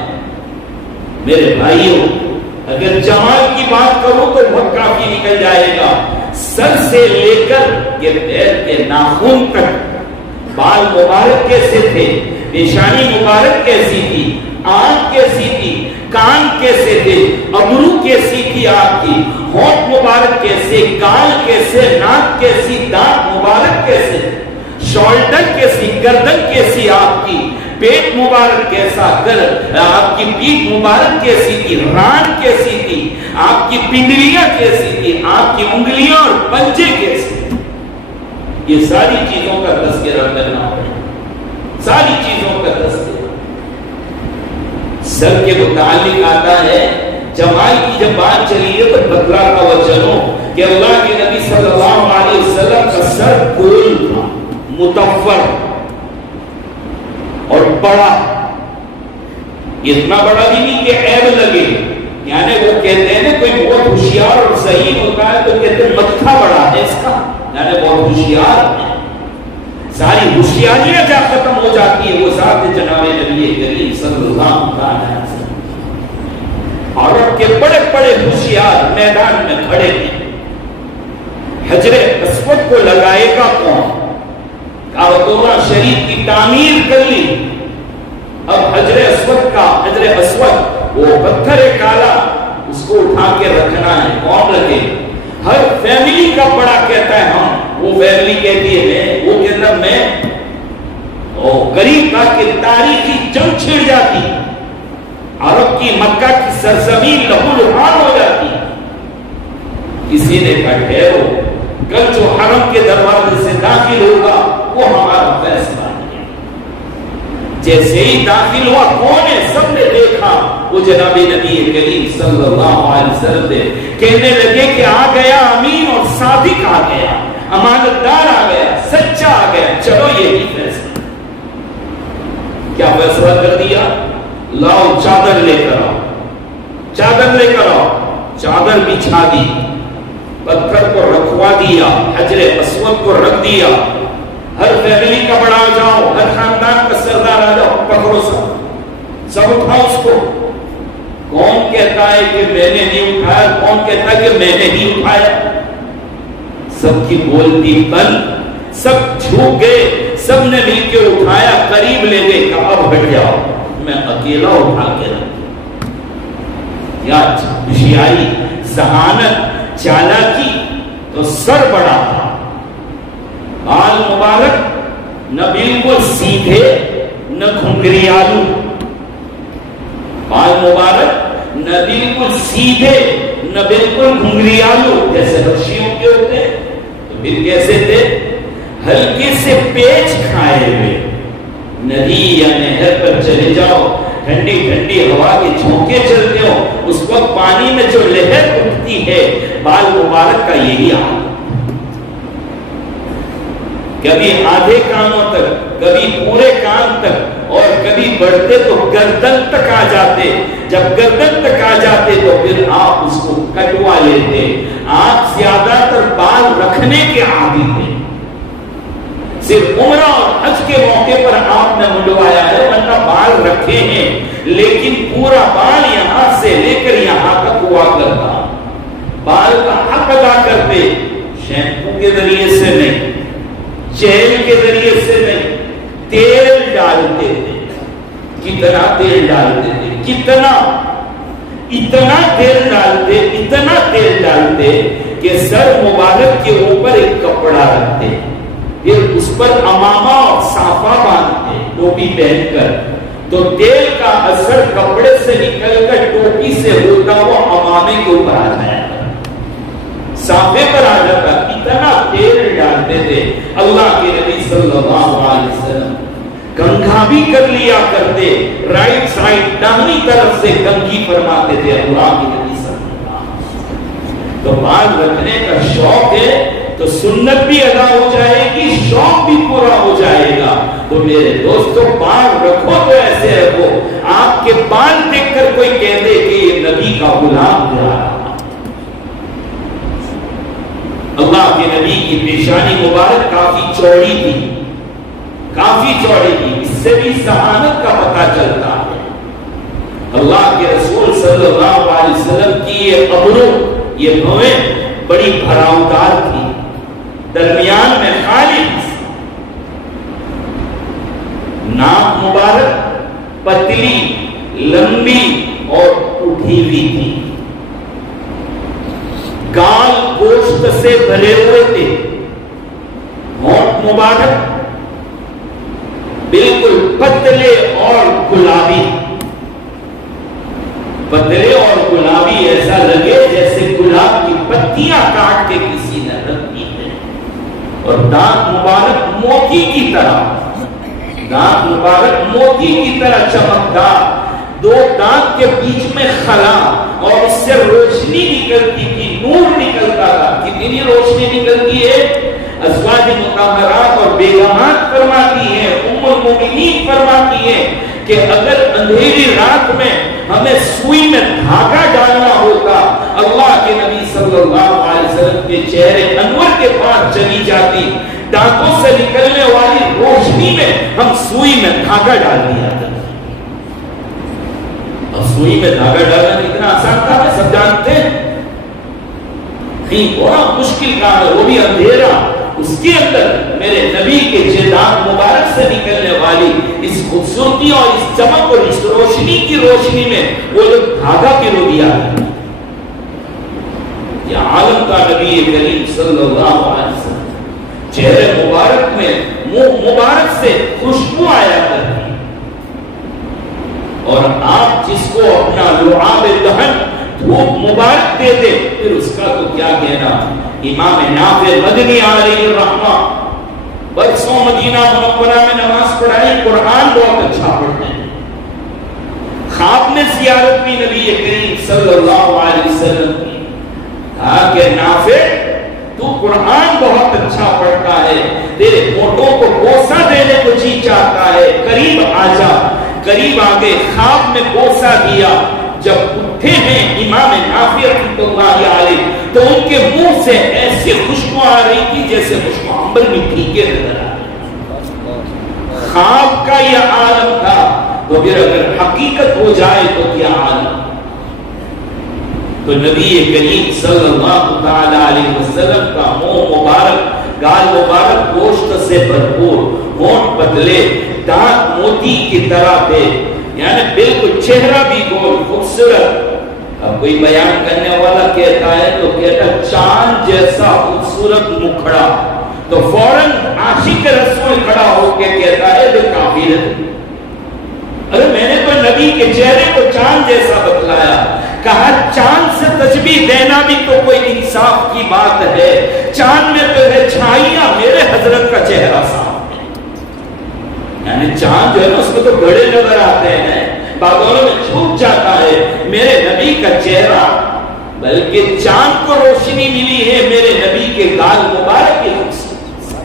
میرے بھائیوں، اگر جمال کی بات کروں تو بہت کافی نکل جائے گا۔ سر سے لے کر کے پیر کے ناخن تک بال مبارک کیسے تھے، پیشانی مبارک کیسی تھی، آنکھ کیسی تھی، کان کیسے تھے، ابرو کیسی تھی آپ کی، ہونٹ مبارک کیسے، گال کیسے، ناک کیسی، دانت مبارک کیسے، شولڈر کیسی، گردن کیسی آپ کی، پیٹ مبارک کیسا، آپ کی پیٹھ مبارک کیسی تھی، ران کیسی تھی، آپ کی پنڈلیاں کیسی تھی، آپ کی انگلیاں اور پنجے کیسے تھے۔ یہ ساری چیزوں کا تذکرہ کرنا پڑے، ساری چیزوں کا تذکرہ۔ سر کے متعلق آتا ہے، جمال کی جب بات چلی ہے تو بدلا کا وچنوں کہ اللہ کے نبی صلی اللہ علیہ وسلم کا سر گول تھا، متفر اور بڑا، اتنا بڑا بھی نہیں کہ عیب لگے، یعنی وہ کہتے ہیں کوئی بہت ہوشیار اور صحیح ہوتا ہے تو کہتے ہیں متھا بڑا ہے اس کا، یعنی بہت ہوشیار ہے، ساری ہوشیاریاں جا ختم ہو جاتی ہے وہ ذات جناب نبی کریم صلی اللہ علیہ وسلم۔ عرب کے بڑے بڑے ہوشیار میدان میں کھڑے ہیں، حجر اسود کو لگائے گا کون؟ کعبۃ اللہ شریف کی تعمیر کر لی، اب حجر اسود کا، حجر اسود وہ پتھر کالا، اس کو اٹھا کے رکھنا ہے، کون رکھے؟ ہر فیملی کا بڑا کہتا ہے ہم، وہ فیملی کہتی ہے وہ کہتا میں، قریب تھا کہ تاریخی جنگ چھڑ جاتی، عرب کی مکہ کی سرزمین لہو لہان ہو جاتی۔ کسی نے کہا ٹھہرو، کل جو حرم کے دروازے سے داخل ہوگا وہ ہمارا فیصلہ ہے۔ جیسے ہی داخل ہوا، کون ہے؟ سب نے دیکھا، وہ جناب نبی کریم صلی اللہ علیہ وسلم تھے۔ کہنے لگے کہ آ گیا امین اور صادق آ گیا، امانت دار آ گیا، سچا آ گیا، چلو یہی فیصلہ۔ کیا فیصلہ کر دیا؟ لاؤ چادر لے کر آؤ، چادر لے کر آؤ، چادر بچھا دی، پتھر کو رکھوا دیا، حجر اسود کو رکھ دیا، ہر فیملی کا بڑا آ جاؤ، ہر خاندان کا سردار آ جاؤ، پکڑو سب اٹھاؤ اس کو۔ کون کہتا ہے کہ میں نے نہیں اٹھایا، کون کہتا ہے کہ میں نے ہی اٹھایا؟ سب کی بولتی بند، سب جھوک گئے، سب نے مل کے اٹھایا، قریب لے گئے، کہا اب ہٹ جاؤ، میں اکیلا اٹھا کے رکھوں۔ یا ہوشیاری، ذہانت، چالاکی، تو سر بڑا تھا، بال مبارک نہ بالکل سیدھے نہ گھنگریالو، بال مبارک نہ بالکل سیدھے نہ بالکل گھنگریالو جیسے رشیوں کے ہوتے ہیں، تو پھر کیسے تھے؟ ہلکے سے پیچ کھائے ہوئے، ندی یا نہر پر چلے جاؤ، ٹھنڈی ٹھنڈی ہوا کے جھونکے چلتے ہو، اس وقت پانی میں جو لہر اٹھتی ہے، بال مبارک کا یہی حال، کبھی آدھے کانوں تک، کبھی پورے کان تک، اور کبھی بڑھتے تو گردن تک آ جاتے۔ جب گردن تک آ جاتے تو پھر آپ اس کو کٹوا لیتے۔ آپ زیادہ تر بال رکھنے کے عادی تھے، صرف عمرہ اور حج کے موقع پر آپ نے منڈوایا ہے، ورنہ بال رکھے ہیں، لیکن پورا بال یہاں سے لے کر یہاں تک ہوا کرتا۔ بال کا حق ادا کرتے، شیمپو کے ذریعے سے نہیں، جیل کے ذریعے سے نہیں، تیل ڈالتے تھے۔ کتنا تیل ڈالتے تھے؟ کتنا؟ اتنا تیل ڈالتے، اتنا تیل ڈالتے کہ سر مبارک کے اوپر ایک کپڑا رکھتے، پھر اس پر امامہ اور صافہ باندھتے ٹوپی پہن کر، تو تیل کا اثر کپڑے سے نکل کر ٹوپی سے ہوتا ہوا امامے کے اوپر آ جاتا، صافے پر آ جاتا۔ اتنا تیل ڈالتے تھے۔ اللہ کے نبی صلی اللہ علیہ وسلم کنگھا بھی کر لیا کرتے، رائٹ سائڈ داہنی طرف سے کنگھی فرماتے تھے اللہ کے نبی صلی اللہ علیہ وسلم۔ تو بال رکھنے کا شوق ہے تو سنت بھی ادا ہو جائے گی، شوق بھی پورا ہو جائے گا۔ تو میرے دوستوں بال رکھو تو ایسے رکھو آپ کے بال دیکھ کر کوئی کہہ دے کہ یہ نبی کا غلام جا رہا۔ اللہ کے نبی کی پیشانی مبارک کافی چوڑی تھی، کافی چوڑی تھی، اس سے بھی ذہانت کا پتہ چلتا ہے۔ اللہ کے رسول صلی اللہ علیہ وسلم کی یہ ابرو، یہ بھویں بڑی بھراؤدار تھی، درمیان میں خالی، ناک مبارک پتلی لمبی اور اٹھی ہوئی تھی، گال گوشت سے بھرے ہوئے تھے، ہونٹ مبارک بالکل پتلے اور گلابی، پتلے اور گلابی، ایسا لگے جیسے گلاب کی پتیاں کاٹ کے کسی نے رکھ دی ہے، اور دانت مبارک موتی کی طرح، دانت مبارک موتی کی طرح چمکدار، دو دانت کے بیچ میں خلا، اور اس سے روشنی نکلتی تھی، نور نکلتا تھا۔ کتنی روشنی نکلتی ہے؟ ازواج مطہرات اور بیگمات فرماتی ہیں، ام المؤمنین فرماتی ہیں کہ اگر اندھیری رات میں ہمیں سوئی میں دھاگا ڈالنا ہوتا، اللہ کے نبی صلی اللہ علیہ وسلم کے چہرے انور کے پاس چلی جاتی، دانتوں سے نکلنے والی روشنی میں ہم سوئی میں دھاگا ڈال دیا کرتے۔ اور سوئی میں دھاگا ڈالنا کتنا آسان تھا ہمیں سب جانتے ہیں، نہیں بڑا مشکل کام ہے، وہ بھی اندھیرا، اس کے اندر میرے نبی کے جیدات مبارک سے نکلنے والی اس خوبصورتی اور اس چمک اور اس روشنی کی روشنی میں وہ لوگ دھاگا کیوں دیا ہے؟ یہ عالم کا نبی کریم صلی اللہ علیہ وسلم، چہرے مبارک میں منہ مبارک سے خوشبو آیا کرتی، اور آپ جس کو اپنا لعاب دہن دھوپ مبارک دے دے پھر اس کا تو کیا کہنا۔ امام نافع مدنی علیہ الرحمہ برسوں مدینہ منورہ میں نماز پڑھائی، قرآن بہت اچھا پڑھتے ہیں، خواب میں زیارت بھی نبی کریم صلی اللہ علیہ وسلم کی، کہا کہ نافع تو قرآن بہت اچھا پڑھتا ہے، تیرے ہونٹوں کو بوسہ دینے کو جی چاہتا ہے، قریب آ جا۔ قریب آگے خواب میں بوسہ دیا، جب اٹھے ہیں امام نافع رحمۃ اللہ علیہ تو ان کے منہ سے ایسی خوشبو آ رہی تھی جیسے خوشبو عنبر میں پھیکے نظر آ رہی۔ خواب کا یہ عالم تھا، تو پھر اگر حقیقت ہو جائے تو کیا عالم۔ تو نبی کریم صلی اللہ تعالی علیہ وسلم کا منہ مبارک، گال مبارک گوشت سے بھرپور، ہونٹ پتلے، دانت موتی کی طرح تھے، یعنی بالکل چہرہ بھی گول خوبصورت۔ اب کوئی بیان کرنے والا کہتا ہے تو کہتا چاند جیسا خوبصورت مکھڑا، تو فوراً عاشق رسول کھڑا ہو کے کہتا ہے جو کافر ہے۔ ارے میں نے تو نبی کے چہرے کو چاند جیسا بتلایا، کہا چاند سے تشبیہ دینا بھی تو کوئی انصاف کی بات ہے، چاند میں تو ہے چھائیاں، میرے حضرت کا چہرہ صاف ہے۔ یعنی چاند جو ہے نا اس میں تو بڑے نظر آتے ہیں، بادلوں میں چھپ جاتا ہے، میرے نبی کا چہرہ، بلکہ چاند کو روشنی ملی ہے میرے نبی کے گال مبارک کی خوبصورتی سے۔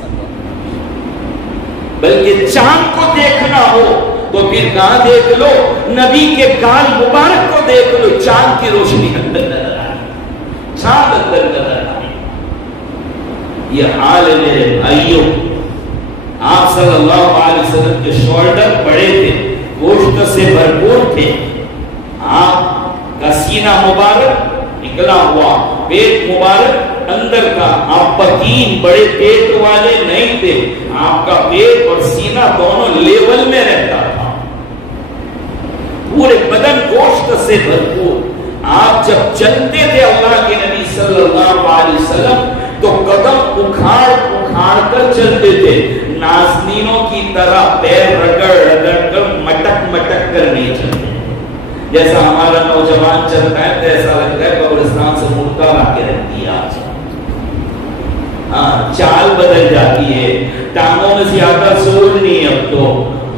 بلکہ چاند کو دیکھنا ہو تو پھر کہاں دیکھ لو، نبی کے گال مبارک کو دیکھ لو، چاند کی روشنی اندر نظر آئی، چاند اندر نظر آئی۔ یہ حال ہے میرے بھائیوں، آپ صلی اللہ علیہ وسلم کے شولڈر بڑے تھے، گوشت سے بھرپور تھے، آپ کا سینہ مبارک نکلا ہوا، پیٹ مبارک اندر کا، آپ پتین بڑے پیٹ والے نہیں تھے، آپ کا پیٹ اور سینہ دونوں لیول میں رہتا تھا، پورے بدن گوشت سے بھرپور۔ آپ جب چلتے تھے اللہ کے نبی صلی اللہ علیہ وسلم تو قدم اکھاڑ اکھاڑ کر چلتے تھے، نازنینوں کی طرح پیر رگڑ رگڑ کر مٹک مٹک کر نہیں چلتے، جیسا ہمارا نوجوان چلتا ہے تو ایسا لگتا ہے قبرستان سے مردہ لا کے رکھتی ہے آج۔ ہاں چال بدل جاتی ہے، ٹانگوں میں زیادہ زور نہیں، اب تو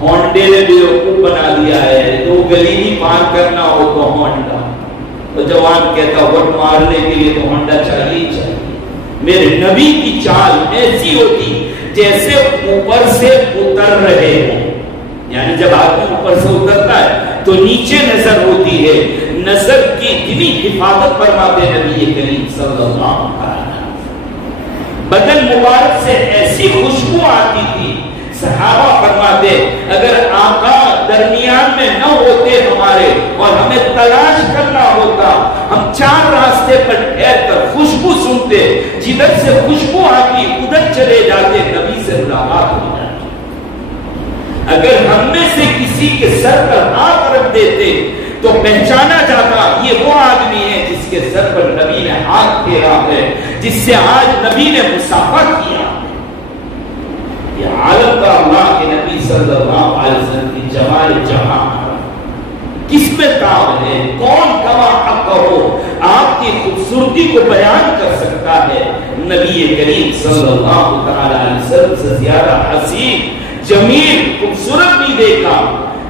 ہونڈے نے بھی رکوع بنا دیا ہے، تو گلی بھی پار کرنا ہو تو ہونڈا، تو جوان کہتا وٹ مارنے کے لیے تو ہونڈا چاہیے چاہیے، میرے نبی کی چال ایسی ہوتی جیسے اوپر سے اتر رہے ہوں. یعنی جب آدمی اوپر سے اترتا ہے تو نیچے نظر ہوتی ہے. نظر کی اتنی حفاظت فرماتے نبی کریم صلی اللہ علیہ وسلم. بدن مبارک سے ایسی خوشبو آتی تھی. صحابہ فرماتے اگر آقا درمیان میں نہ ہوتے ہمارے اور ہمیں تلاش کرنا ہوتا, ہم 4 راستے پر ٹھہر کر خوشبو سنتے, جدھر سے خوشبو آتی ادھر چلے جاتے, نبی سے ملاقات ہو جاتی. اگر ہم میں سے کسی کے سر پر ہاتھ رکھ دیتے تو پہچانا جاتا یہ وہ آدمی ہے جس کے سر پر نبی نے ہاتھ پھیرا ہے, جس سے آج نبی نے مصافحہ کیا. یہ عالم کا اللہ کے نبی صلی اللہ علیہ وسلم کی جمال جہاں کس میں کام ہے؟ کون کما حق ہو آپ کی خوبصورتی کو بیان کر سکتا ہے؟ نبی کریم صلی اللہ علیہ وسلم سے زیادہ حسین جمیل خوبصورت نہیں دیکھا.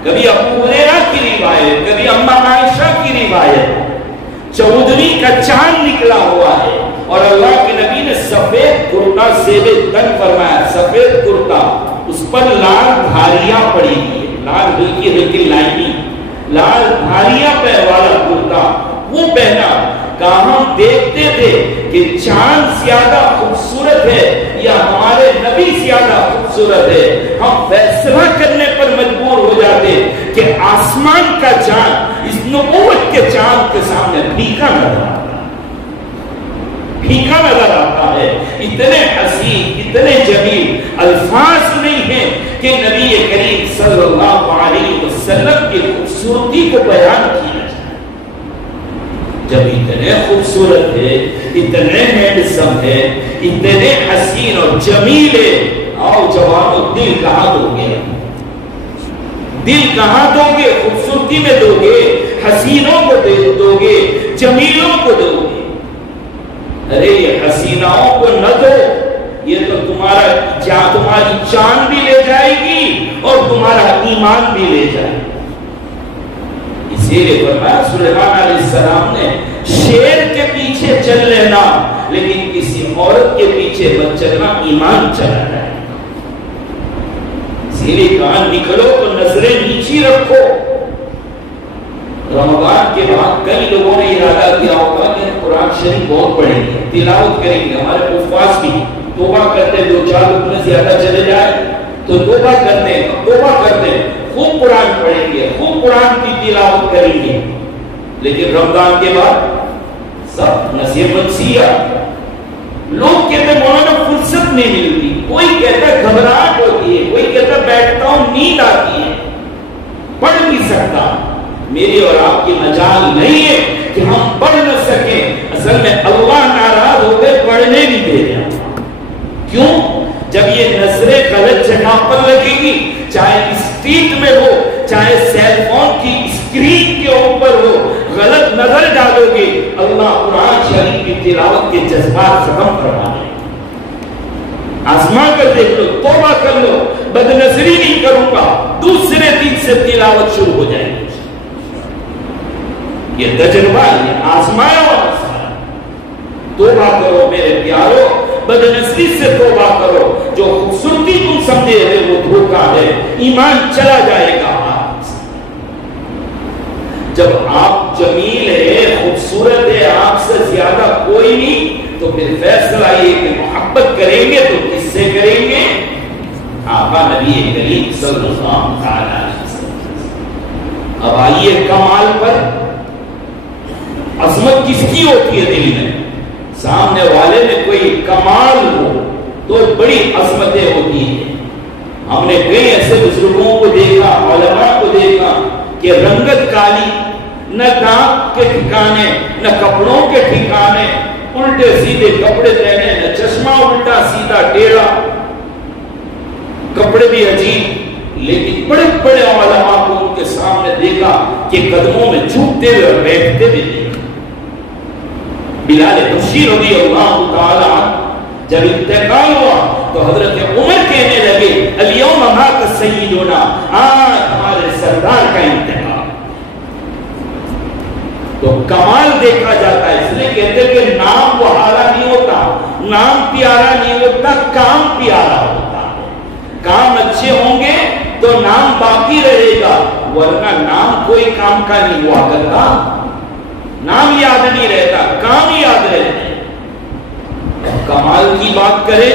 کبھی ابو ہریرہ کی روایت, کبھی اما عائشہ کی روایت, 14ویں کا چاند نکلا ہوا ہے اور اللہ کے نبی نے سفید کرتا زیب تن فرمایا. سفید کرتا اس پر لال دھاریاں پڑی ہوئی, لال ہلکی ہلکی لائننگ, لال دھاریاں پہ والا کرتا وہ پہنا. کہاں ہم دیکھتے تھے کہ چاند زیادہ خوبصورت ہے یا ہمارے نبی زیادہ خوبصورت ہے, ہم فیصلہ کرنے پر مجبور ہو جاتے کہ آسمان کا چاند اس نبوت کے چاند کے سامنے پھیکا نظر آتا ہے, پھیکا نظر آتا ہے. اتنے حسین اتنے جمیل الفاظ نہیں ہیں کہ نبی کریم صلی اللہ علیہ وسلم کی خوبصورتی کو بیان کیا جائے. جب اتنے خوبصورت ہے, اتنے ہینڈسم ہے, اتنے حسین اور جمیل ہے, آؤ جوانو دل کہاں دو گے؟ دل کہاں دو گے؟ خوبصورتی میں دو گے, حسینوں کو دو گے, جمیلوں کو دو گے. ارے یہ حسیناؤں کو نہ دو, یہ تو تمہاری جان بھی لے جائے گی اور تمہارا ایمان بھی لے جائے گی. اسی لیے فرمایا سلیمان علیہ السلام نے شیر کے پیچھے چل لینا لیکن کسی عورت کے پیچھے مت چلنا, ایمان چلا جائے. اسی لیے کہا نکلو تو نظریں نیچی رکھو. رمضان کے بعد کئی لوگوں نے ارادہ کیا ہوگا کہ قرآن شریف بہت پڑھیں گے, تلاوت کریں گے. ہمارے حفاظ بھی توبہ کرتے, 2-4 رکن زیادہ چلے جائے تو توبہ کرتے ہیں, توبہ کرتے ہیں, خوب قرآن پڑھیں گے, خوب قرآن کی تلاوت کریں گے. لیکن رمضان کے بعد سب نصیب منسیہ. لوگ کہتے مولانا فرصت نہیں ملتی, کوئی کہتا گھبراہٹ ہوتی ہے, کوئی کہتا بیٹھتا ہوں نیند آتی ہے, پڑھ نہیں سکتا. میری اور آپ کی مجال نہیں ہے کہ ہم پڑھ نہ سکیں. اصل میں اللہ ناراض ہو کے پڑھنے نہیں دے رہا. کیوں؟ جب یہ نظریں غلط جگہ پر لگے گی, چاہے اسٹریٹ میں ہو چاہے سیل فون کی اسکرین کے اوپر ہو, غلط نظر ڈالو گے, اللہ قرآن شریف کی تلاوت کے جذبات ختم کروا دے. آزما کر دیکھ لو, توبہ کر لو, بد نظری نہیں کروں گا, دوسرے دن سے تلاوت شروع ہو جائے گی. یہ تجربہ, یہ آزمایا ہوا مسئلہ. توبہ کرو میرے پیارو, بد نظری سے توبہ کرو. جو خوبصورتی تم سمجھے ہے وہ دھوکہ ہے, ایمان چلا جائے گا. جب آپ جمیل ہے, خوبصورت ہے, آپ سے زیادہ کوئی نہیں, تو پھر فیصلہ یہ کہ محبت کریں گے تو کس سے کریں گے؟ آقا نبی کریم صلی اللہ علیہ وسلم. اب آئیے کمال پر. عظمت کس کی ہوتی ہے دل میں؟ سامنے والے میں کوئی کمال ہو تو بڑی عظمتیں ہوتی ہیں. ہم نے کئی ایسے بزرگوں کو دیکھا, علماء کو دیکھا کہ رنگت کالی, نہ دانت کے ٹھکانے نہ کپڑوں کے ٹھکانے, الٹے سیدھے کپڑے پہنے, نہ چشمہ الٹا سیدھا ٹیڑھا, کپڑے بھی عجیب. لیکن بڑے بڑے علماء کو ان کے سامنے دیکھا کہ قدموں میں جھکتے ہوئے اور بیٹھتے بھی دیکھا. بلال حبشی رضی اللہ تعالی جب انتقال ہوا تو حضرت عمر کہنے لگے الیوم مات سیدنا, آج ہمارے سردار کا انتقال. تو کمال دیکھا جاتا ہے, اس لیے کہتے ہیں کہ نام وہ حالا نہیں ہوتا, نام پیارا نہیں ہوتا، کام پیارا ہوتا ہے۔ کام اچھے ہوں گے تو نام باقی رہے گا، ورنہ نام کوئی کام کا نہیں ہوا کرتا، نام یاد نہیں رہتا، کام یاد رہتے ہیں۔ کمال کی بات کریں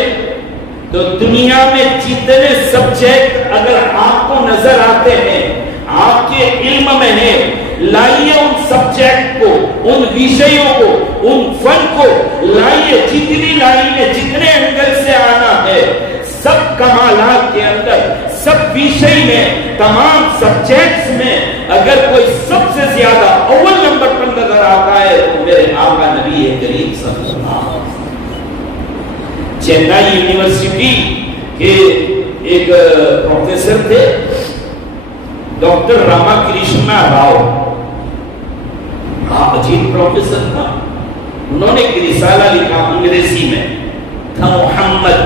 تو دنیا میں جتنے سبجیکٹ اگر آپ کو نظر آتے ہیں، آپ کے علم میں ہیں، لائیے ان سبجیکٹ کو، ان وشیوں کو، ان فن کو لائیے، جتنی لائیے، جتنے اینگل سے آنا ہے، سب کمالات کے اندر، سب وشے میں، تمام سبجیکٹس میں اگر کوئی سب سے زیادہ اول نمبر پر نظر آتا ہے تو میرے آقا نبی کریم صلی اللہ علیہ وسلم۔ چنئی یونیورسٹی کے ایک پروفیسر تھے ڈاکٹر راما کرشنا راؤ، عجیب پروفیسر تھا۔ انہوں نے ایک رسالہ لکھا انگریزی میں، تھا محمد،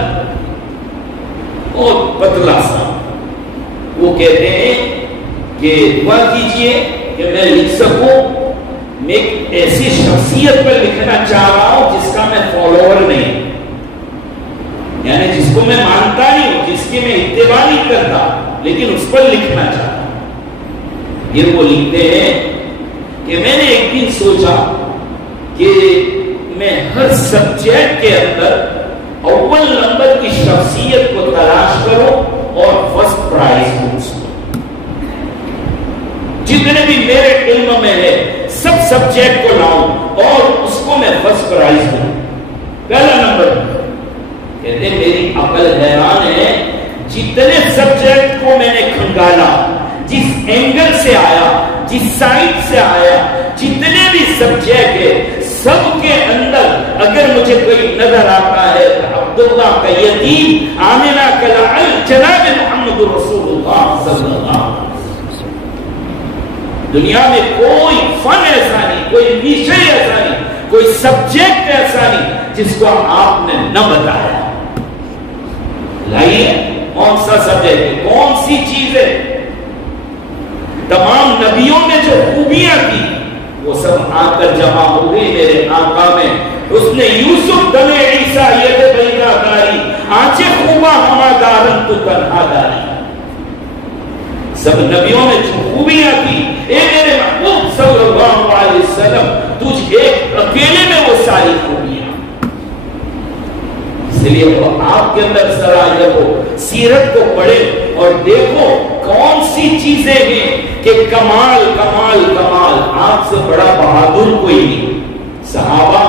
بہت پتلا سا۔ وہ کہتے ہیں کہ دعا کیجئے کہ میں لکھ سکوں، میں ایک ایسی شخصیت پر لکھنا چاہ رہا ہوں جس کا میں فالوور نہیں، یعنی جس کو میں مانتا نہیں ہوں، جس کی میں اتباع نہیں کرتا، لیکن اس پر لکھنا چاہتا ہوں۔ یہ وہ لکھتے ہیں کہ میں نے ایک دن سوچا کہ میں ہر سبجیکٹ کے اندر اول نمبر کی شخصیت کو تلاش کروں اور فرسٹ پرائز دوں، جتنے بھی میرے علم میں ہے سب سبجیکٹ کو لاؤں اور اس کو میں فرسٹ پرائز دوں۔ پہلا نمبر کہتے ہیں میری عقل حیران ہے، جتنے سبجیکٹ کو میں نے کھنگالا، جس اینگل سے آیا، جس سائڈ سے آیا، جتنے بھی سبجیکٹ ہے سب کے اندر اگر مجھے کوئی نظر آتا ہے تو عبداللہ کا یتیم، آمنہ کا لعل، جناب محمد رسول اللہ صلی اللہ علیہ وسلم۔ دنیا میں کوئی فن ایسا نہیں، کوئی وشے ایسا نہیں، کوئی سبجیکٹ ایسا نہیں جس کو آپ نے نہ بتایا۔ لائیے کون سا سبجیکٹ ہے، کون سی چیز ہے؟ تمام نبیوں میں جو خوبیاں تھی وہ سب آ کر جمع ہو گئی میرے آقا میں۔ اس نے یوسف دم عیسیٰ ید بینا داری، آنچے خوبا ہما دارن تو تنہا داری۔ سب نبیوں میں جو خوبیاں تھی، اے میرے محبوب صلی اللہ علیہ وسلم، تجھ ایک اکیلے میں وہ ساری خوبیاں۔ اس لیے وہ آپ کے اندر ذرا جب وہ سیرت کو پڑھے اور دیکھو کون سی چیزیں ہیں کہ کمال کمال کمال، آپ سے بڑا بہادر کوئی نہیں۔ صحابہ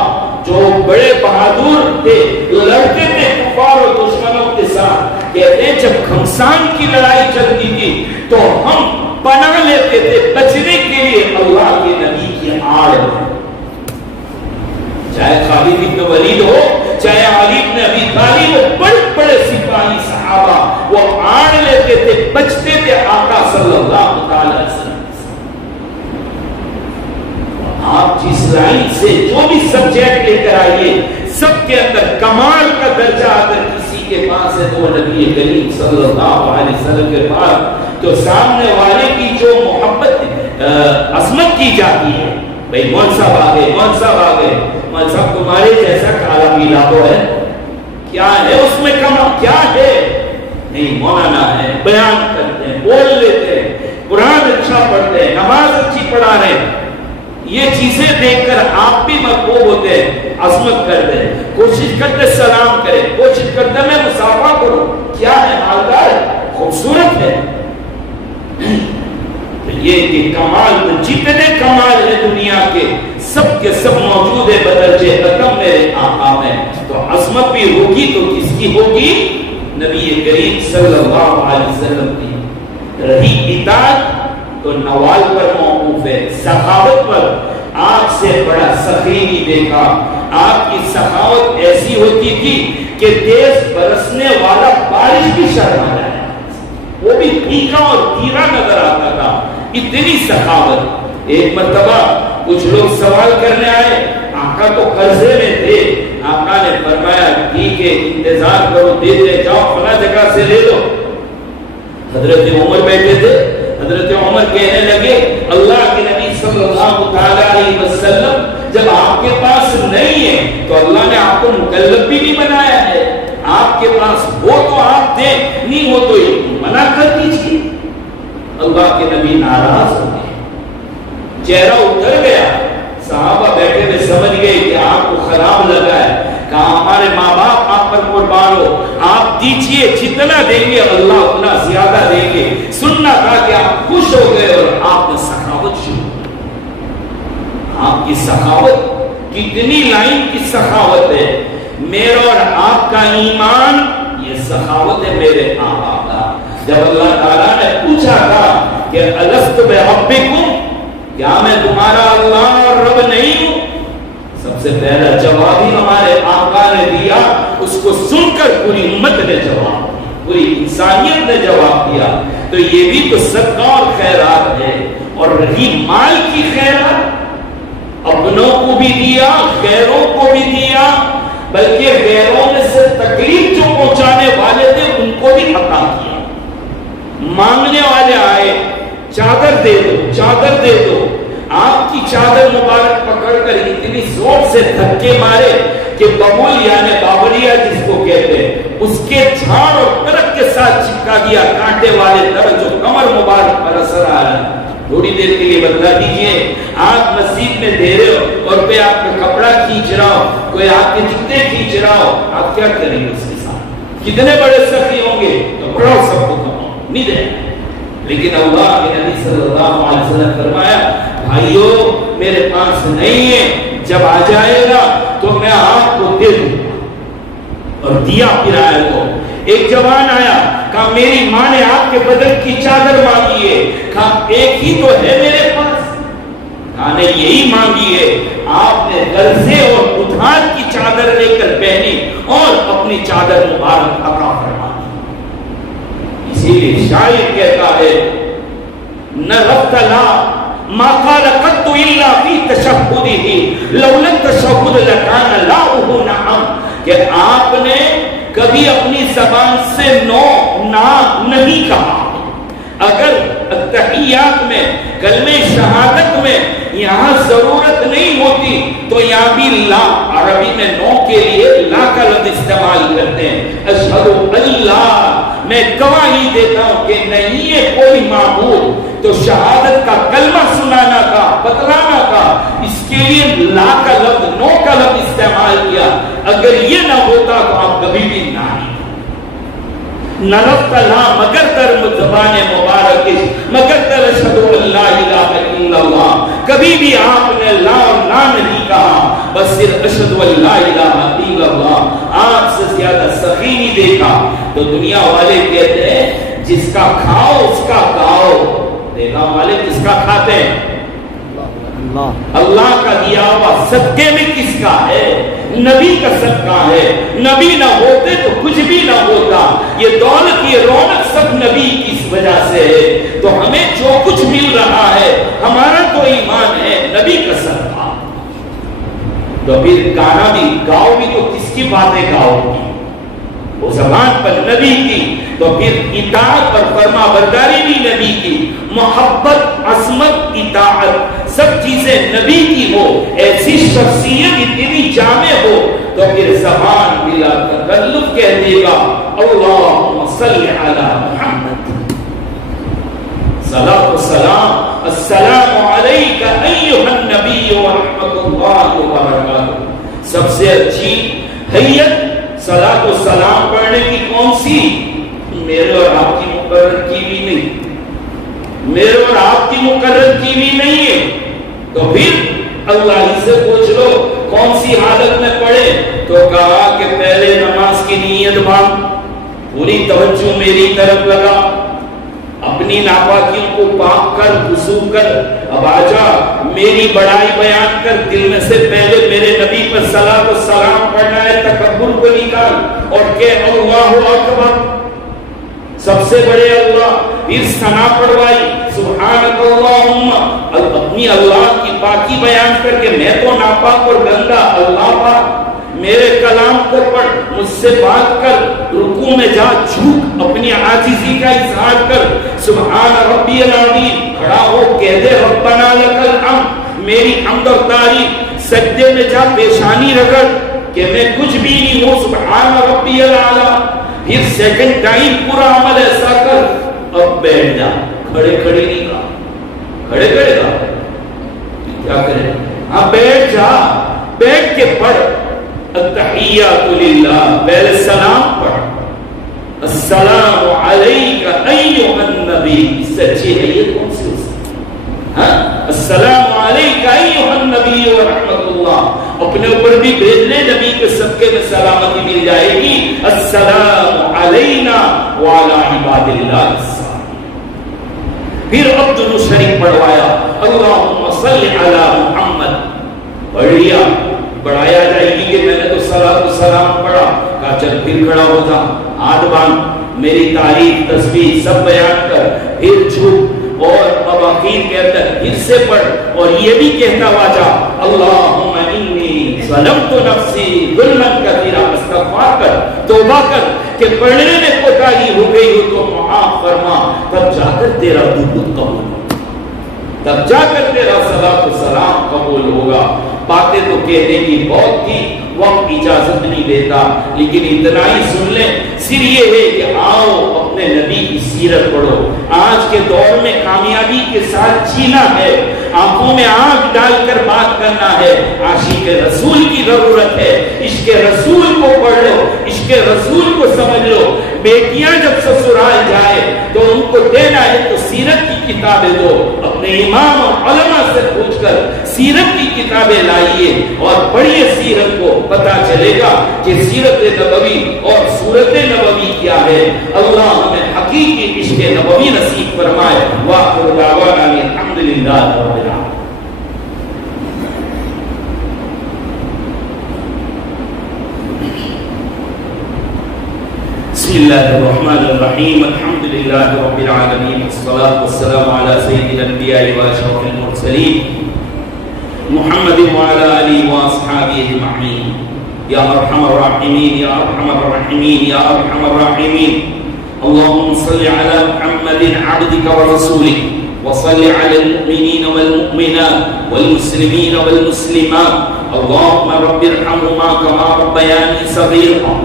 جو بڑے بہادر تھے، لڑتے تھے کفار و دشمنوں کے ساتھ، کہتے ہیں جب گھمسان کی لڑائی چلتی تھی تو ہم پناہ لیتے تھے بچنے کے لیے اللہ کے نبی کی آڑ میں۔ چاہے خالد بن ولید ہو، چاہے علی بن ابی طالب، وہ بڑے بڑے سپاہی صحابہ، وہ آڑ لیتے تھے، بچتے تھے آقا صلی اللہ علیہ وسلم۔ آپ جس لائن سے جو بھی سبجیکٹ لے کر آئیے، سب کے اندر کمال کا درجہ اگر کسی کے پاس ہے تو وہ نبی کریم صلی اللہ علیہ وسلم کے پاس، تو سامنے والے کی جو محبت عظمت کی جاتی ہے، بھئی مول صاحب آگے، مول صاحب آگے، مول صاحب تمہارے جیسا کالا پیلا تو ہے، کیا ہے اس میں کمال، کیا ہے؟ نہیں، مولانا ہے، بیان کرتے ہیں، بول لیتے ہیں، قرآن اچھا پڑھتے ہیں، نماز اچھی پڑھا رہے ہیں۔ یہ چیزیں دیکھ کر آپ بھی محبوب ہوتے ہیں، عظمت کرتے ہیں، کوشش کرتے سلام کریں، کوشش کرتے میں مسافہ کروں، کیا ہے مالدار، خوبصورت ہے۔ یہ کہ کمال، جتنے کمال ہے دنیا کے سب موجود ہے بدرجے ختم میرے آقا میں۔ تو عظمت بھی ہوگی تو کس کی ہوگی؟ نبی کریم صلی اللہ علیہ وسلم کی۔ رہی اطاعت تو نوال پر موقوف ہے، سخاوت پر آپ سے بڑا سخی نہیں دیکھا۔ آپ کی سخاوت ایسی ہوتی تھی کہ تیز برسنے والا بارش بھی شرما جائے، وہ بھی پھیکا اور گیلا نظر آتا تھا، اتنی سخاوت۔ ایک مرتبہ کچھ لوگ سوال کرنے آئے، آقا تو قرضے میں تھے، آقا نے فرمایا ٹھیک ہے انتظار کرو، دیتے جاؤ، فلاں جگہ سے لے لو۔ حضرت عمر بیٹھے تھے، حضرت عمر کہنے لگے اللہ کے نبی صلی اللہ علیہ وسلم جب آپ کے پاس نہیں ہے تو اللہ نے آپ کو مکلف بھی نہیں بنایا ہے. آپ کے پاس ہو تو آپ دیں, نہیں ہو تو منع کر دیجیے. اللہ کے نبی ناراض ہو گئے, چہرہ اتر گیا. صحابہ بیٹھے ہوئے سمجھ گئے کہ آپ کو خراب لگا ہے. کہا ہمارے ماں باپ آپ پر قربان ہو, آپ دیجیے, جتنا دیں گے اللہ اتنا زیادہ دیں گے. سننا تھا کہ آپ خوش ہو گئے اور آپ نے سخاوت شروع. آپ کی سخاوت کتنی لائن کی سخاوت ہے. میرا اور آپ کا ایمان یہ سخاوت ہے میرے آقا کا. جب اللہ تعالیٰ نے پوچھا تھا کہ الست بربکم, کیا میں تمہارا اللہ اور رب نہیں ہوں, سب سے پہلا جواب ہی ہمارے آقا نے دیا. اس کو سن کر پوری امت نے جواب دیا, پوری انسانیت نے جواب دیا. تو یہ بھی تو صدقہ اور خیرات ہے. اور رہی مال کی خیرات, اپنوں کو بھی دیا, غیروں کو بھی دیا, بلکہ غیروں میں سے تکلیف جو پہنچانے والے تھے ان کو بھی عطا کیا. مانگنے والے آئے, چادر دے دو, چادر دے دو. آپ کی چادر مبارک پکڑ کر اتنی زور سے دھکے مارے کہ ببول یعنی بابریا جس کو کہتے ہیں, اس کے جھاڑ اور ترک کے ساتھ چپکا دیا کانٹے والے در جو کمر مبارک پر اثر آ رہا ہے. تھوڑی دیر کے لیے بدلا دیجئے. آپ مسجد میں دے رہے ہو اور کوئی آپ کا کپڑا کھینچ رہا ہو, کوئی آپ کے جوتے کھینچ رہا ہو, آپ کیا کریں گے اس کے ساتھ؟ کتنے بڑے سخی ہوں گے, کپڑا سب کو کماؤ نہیں دے. لیکن اللہ کے نبی صلی اللہ علیہ وسلم فرمایا بھائیو میرے پاس نہیں ہے, جب آ جائے گا تو میں آپ کو دے دوں گا. اور دیا پھر آئے کو. ایک جوان آیا, کہا میری ماں نے آپ کے بدن کی چادر مانگی ہے. کہا ایک ہی تو ہے میرے پاس. کہا نے یہی مانگی ہے. آپ نے غرضے اور ادھار کی چادر لے کر پہنی اور اپنی چادر مبارک عطا فرما دی. اسی لیے شاعر کہتا ہے نرفت لا ما قال قط الا في تشهده لولا التشهد لكان لاؤه نعم, کہ آپ نے کبھی اپنی زبان سے نو نام نہیں کہا. اگر تحیات میں کلمہ شہادت میں یہاں ضرورت نہیں ہوتی تو یہاں بھی لا, عربی میں نو کے لیے لا کا لفظ استعمال کرتے ہیں. اشہد اللہ, میں گواہی دیتا ہوں کہ نہیں ہے کوئی معبود. تو شہادت کا کلمہ سنانا تھا, بتلانا تھا, اس کے لیے لا کا لفظ, نو کا لفظ استعمال کیا. اگر یہ نہ ہوتا تو آپ کبھی بھی نہیں نرفت لا, مگر در زبان مبارک, مگر در اشہد اللہ الہ الا اللہ, کبھی بھی آپ نے لا اور لا نہیں کہا, بس صرف اشہد اللہ الہ الا اللہ. آپ سے زیادہ سخی نہیں دیکھا. تو دنیا والے کہتے ہیں جس کا کھاؤ اس کا گاؤ. دیکھا والے کس کا کھاتے ہیں؟ اللہ کا دیا ہوا. صدقے میں کس کا ہے؟ نبی کا صدقہ ہے. نبی نہ ہوتے تو کچھ بھی نہ ہوتا. یہ دولت, یہ رونق سب نبی کی وجہ سے ہے. تو ہمیں جو کچھ مل رہا ہے ہمارا تو ایمان ہے, نبی کا صدقہ. تو پھر گانا بھی گاؤ بھی تو کس کی باتیں گاؤ گی؟ وہ زبان پر نبی کی. تو پھر اطاعت اور فرما برداری بھی نبی کی. محبت, عصمت, اطاعت سب چیزیں نبی کی ہو. ایسی شخصیت اتنی جامع ہو تو پھر زبان بلا تکلف کہہ دے گا اللہم صلی علی محمد. صلاۃ والسلام السلام علیک ایھا النبی ورحمۃ اللہ وبرکاتہ. سب سے اچھی حیت صلاۃ و سلام پڑھنے کی کون سی؟ میرے اور آپ کی مقرر کی بھی نہیں, میرے اور آپ کی مقرر کی بھی نہیں ہے. تو پھر اللہ ہی سے پوچھ لو کون سی حالت میں پڑھے. تو کہا کہ پہلے نماز کی نیت باندھ, پوری توجہ میری طرف لگا, اپنی ناپاکیوں کو پاک کر, وضو کر, اب آجا میری بڑائی بیان کر, دل میں سے پہلے میرے نبی پر صلاۃ و سلام پڑھنا ہے, تکبر کو نکال اور کہ اللہ اکبر, سب سے بڑے اللہ. پھر ثنا پڑھوائی سبحانک اللہم, اپنی اللہ کی پاکی بیان کر کے میں تو ناپاک اور گندا, اللہ پاک. میرے کلام کو پڑھ, مجھ سے بات کر, رکوع میں جا جھوک, اپنی عاجزی کا اظہار کر, سبحان ربی العظیم, کھڑا ہو کہہ دے ربنا لک الحمد, میری حمد اور تعریف سجدے میں جا پیشانی رگڑ کہ میں کچھ بھی نہیں ہوں سبحان ربی الاعلیٰ. پھر سیکنڈ ٹائم پورا عمل ایسا کر، اب بیٹھ جا. کھڑے کھڑے نہیں کہا، کھڑے کھڑے کہا کیا کرے؟ اب بیٹھ جا، بیٹھ کے پڑھ التحیات للہ. پہلے سلام پڑھ، السلام علیک ایھا النبی. سچی ہے یہ کون سی؟ السلام علیک ایھا النبی ورحمۃ اللہ. اپنے اوپر بھی بھیج لے، نبی کے صدقے میں سلامتی مل جائے گی. السلام علینا وعلی عباد اللہ الصالحین. پھر عبد الشریف پڑھوایا اللہم صلی علی محمد. پڑھیا، بڑھایا جائے گی کہ میں نے تو صلاۃ و سلام پڑھا. کہا چل پھر کھڑا ہو جا، ہاتھ باندھ، میری تعریف تسبیح سب بیان کر. پھر جھک اور مواقیر کے اندر پھر سے پڑھ اور یہ بھی کہتا ہوا جا اللہم انی ظلمت نفسی ظلما کثیرا. استغفار کر، توبہ کر کہ پڑھنے میں کوتاہی ہو گئی ہو تو معاف فرما. تب جا کر تیرا درود قبول ہوگا، تب جا کر تیرا صلاۃ و سلام قبول ہوگا. باتیں تو کہنے کی بہت تھی، وقت اجازت نہیں دیتا، لیکن اتنا ہی سن لیں. صرف یہ ہے کہ آؤ اپنے نبی کی سیرت پڑھو. آج کے دور میں کامیابی کے ساتھ جینا ہے، آنکھوں میں آنکھ ڈال کر بات کرنا ہے. عاشق رسول کی ضرورت ہے. عشق رسول کو پڑھ لو، عشق رسول کو سمجھ لو. بیٹیاں جب سسرال جائے تو ان کو دینا ہے تو سیرت کی کتابیں دو. اپنے امام اور علماء سے پوچھ کر سیرت کی کتابیں لائیے اور پڑھیے سیرت کو. پتہ چلے گا کہ سیرت نبوی اور سورت نبوی کیا ہے. اللہ ہمیں حقیقی عشق نبوی نصیب فرمائے. وآخر دعوانا الحمدللہ رب العالمین. بسم اللہ الرحمن الرحیم. الحمد للہ رب العالمین، والصلاة والسلام علی سید الانبیاء واشرف المرسلین محمد وعلی آلہ واصحابہ اجمعین. یا ارحم الراحمین یا ارحم الراحمین یا ارحم الراحمین. اللهم صل على محمد عبدك ورسولك وصل على المؤمنين والمؤمنات والمسلمين والمسلمات. اللهم رب ارحمهما كما ربياني صغيرا.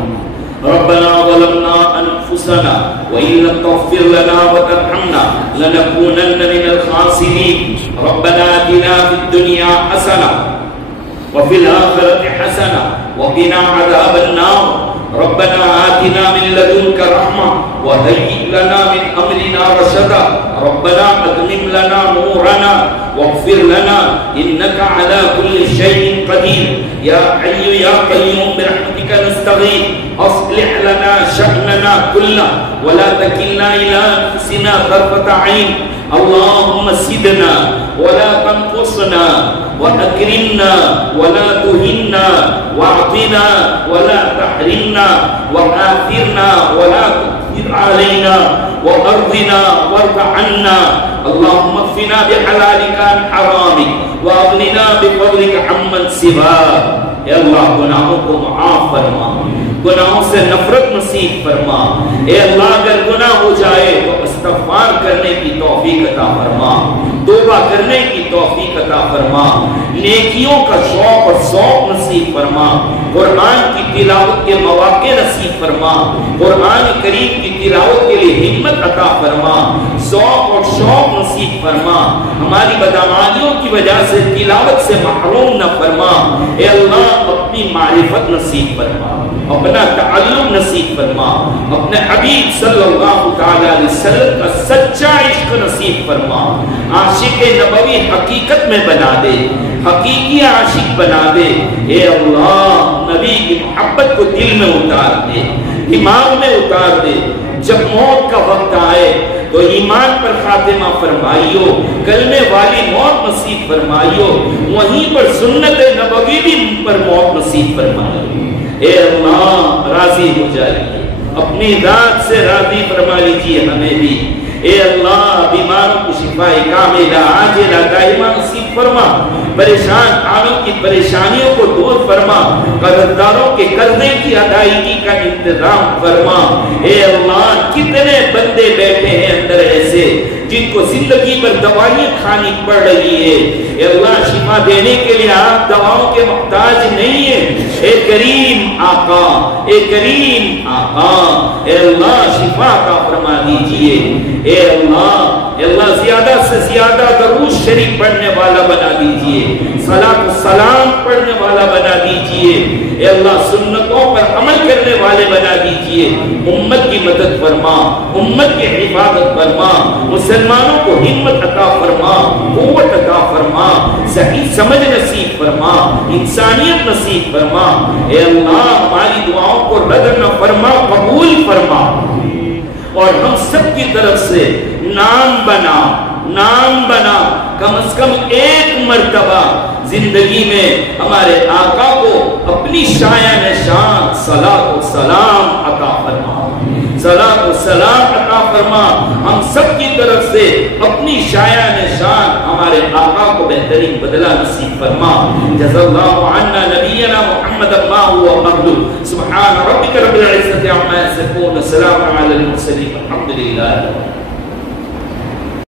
ربنا ظلمنا أنفسنا وإن لم تغفر لنا وترحمنا لنكونن من الخاسرين. ربنا آتنا في الدنيا حسنة وفي الآخرة حسنة وقنا عذاب النار. ربنا آتنا من لدنك رحمة وهيئ لنا من أمرنا رشدا. ربنا أتمم لنا نورنا واغفر لنا إنك على كل شيء قدير. يا حي يا قيوم برحمتك نستغيث أصلح لنا شأننا كله ولا تكلنا إلى أنفسنا طرفة عين. اللهم زدنا ولا تنقصنا وأكرمنا ولا تهنا واعطنا ولا تحرمنا وآثرنا ولا تؤثر علينا وأرضنا وارض عنا. اللهم اكفنا بحلالك عن حرامك واغننا بفضلك عمن سواك. اے اللہ گناہوں کو معاف فرما، گناہوں سے نفرت نصیب فرما. اے اللہ اگر گناہ ہو جائے تو استغفار کرنے کی توفیق عطا فرما، توبہ کرنے کی توفیق عطا فرما، نیکیوں کا شوق اور ذوق نصیب فرما. قرآن کی تلاوت کے مواقع نصیب فرما، قرآن کریم کی تلاوت کے لیے ہمت عطا فرما، ذوق اور شوق نصیب فرما. ہماری بدعمالیوں کی وجہ سے تلاوت سے محروم نہ فرما. اے اللہ اپنی معرفت نصیب فرما، اپنا تعلق نصیب فرما، اپنے حبیب صلی اللہ تعالی علیہ وسلم کا سچا عشق نصیب فرما. عاشق نبوی حقیقت میں بنا دے، حقیقی عاشق بنا دے. اے اللہ نبی کی محبت کو دل میں اتار دے، دماغ میں اتار دے. جب موت کا وقت آئے تو ایمان پر خاتمہ فرمائیو، کلمے والی موت نصیب فرمائیو، وہیں پر سنت نبوی بھی پر موت نصیب فرمائیو. اے اللہ راضی ہو جائیے، اپنی ذات سے راضی فرما لیجیے ہمیں بھی. اے اللہ بیماروں کو شفا کاملہ عاجلہ دائمہ نصیب فرما. پریشان حالوں کی پریشانیوں کو دور فرما. قرضداروں کے قرضے کی ادائیگی کا انتظام فرما. اے اللہ کتنے بندے بیٹھے ہیں اندر ایسے جن کو زندگی پر دوائیں کھانی پڑ رہی ہے، اے اللہ شفا دینے کے لیے آپ دواؤں کے محتاج نہیں ہیں۔ اے کریم آقا، اے کریم آقا، اے اللہ شفا عطا فرما دیجئے۔ اے اللہ زیادہ سے زیادہ درود شریف پڑھنے والا بنا دیجئے، صلاۃ و سلام پڑھنے والا بنا دیجئے۔ اے اللہ سنتوں پر عمل کرنے والے بنا دیجئے۔ امت کی مدد فرما، امت کی حفاظت فرما، مسلمانوں کو ہمت عطا فرما، قوت عطا فرما، صحیح سمجھ نصیب فرما، انسانیت نصیب فرما۔ اے اللہ ہماری دعاؤں کو رد نہ فرما، قبول فرما، اور ہم سب کی طرف سے نام بنا کم از کم ایک مرتبہ زندگی میں ہمارے آقا کو اپنی شایان شان صلاۃ و سلام عطا فرما، صلاۃ و سلام عطا فرما۔ ہم سب کی طرف سے اپنی شایان شان ہمارے آقا کو بہترین بدلہ نصیب فرما۔ جزا اللہ عنا نبینا محمد ما هو قبل، سبحان ربک رب العزت عما یصفون، سلام علی المرسلین، الحمد للہ۔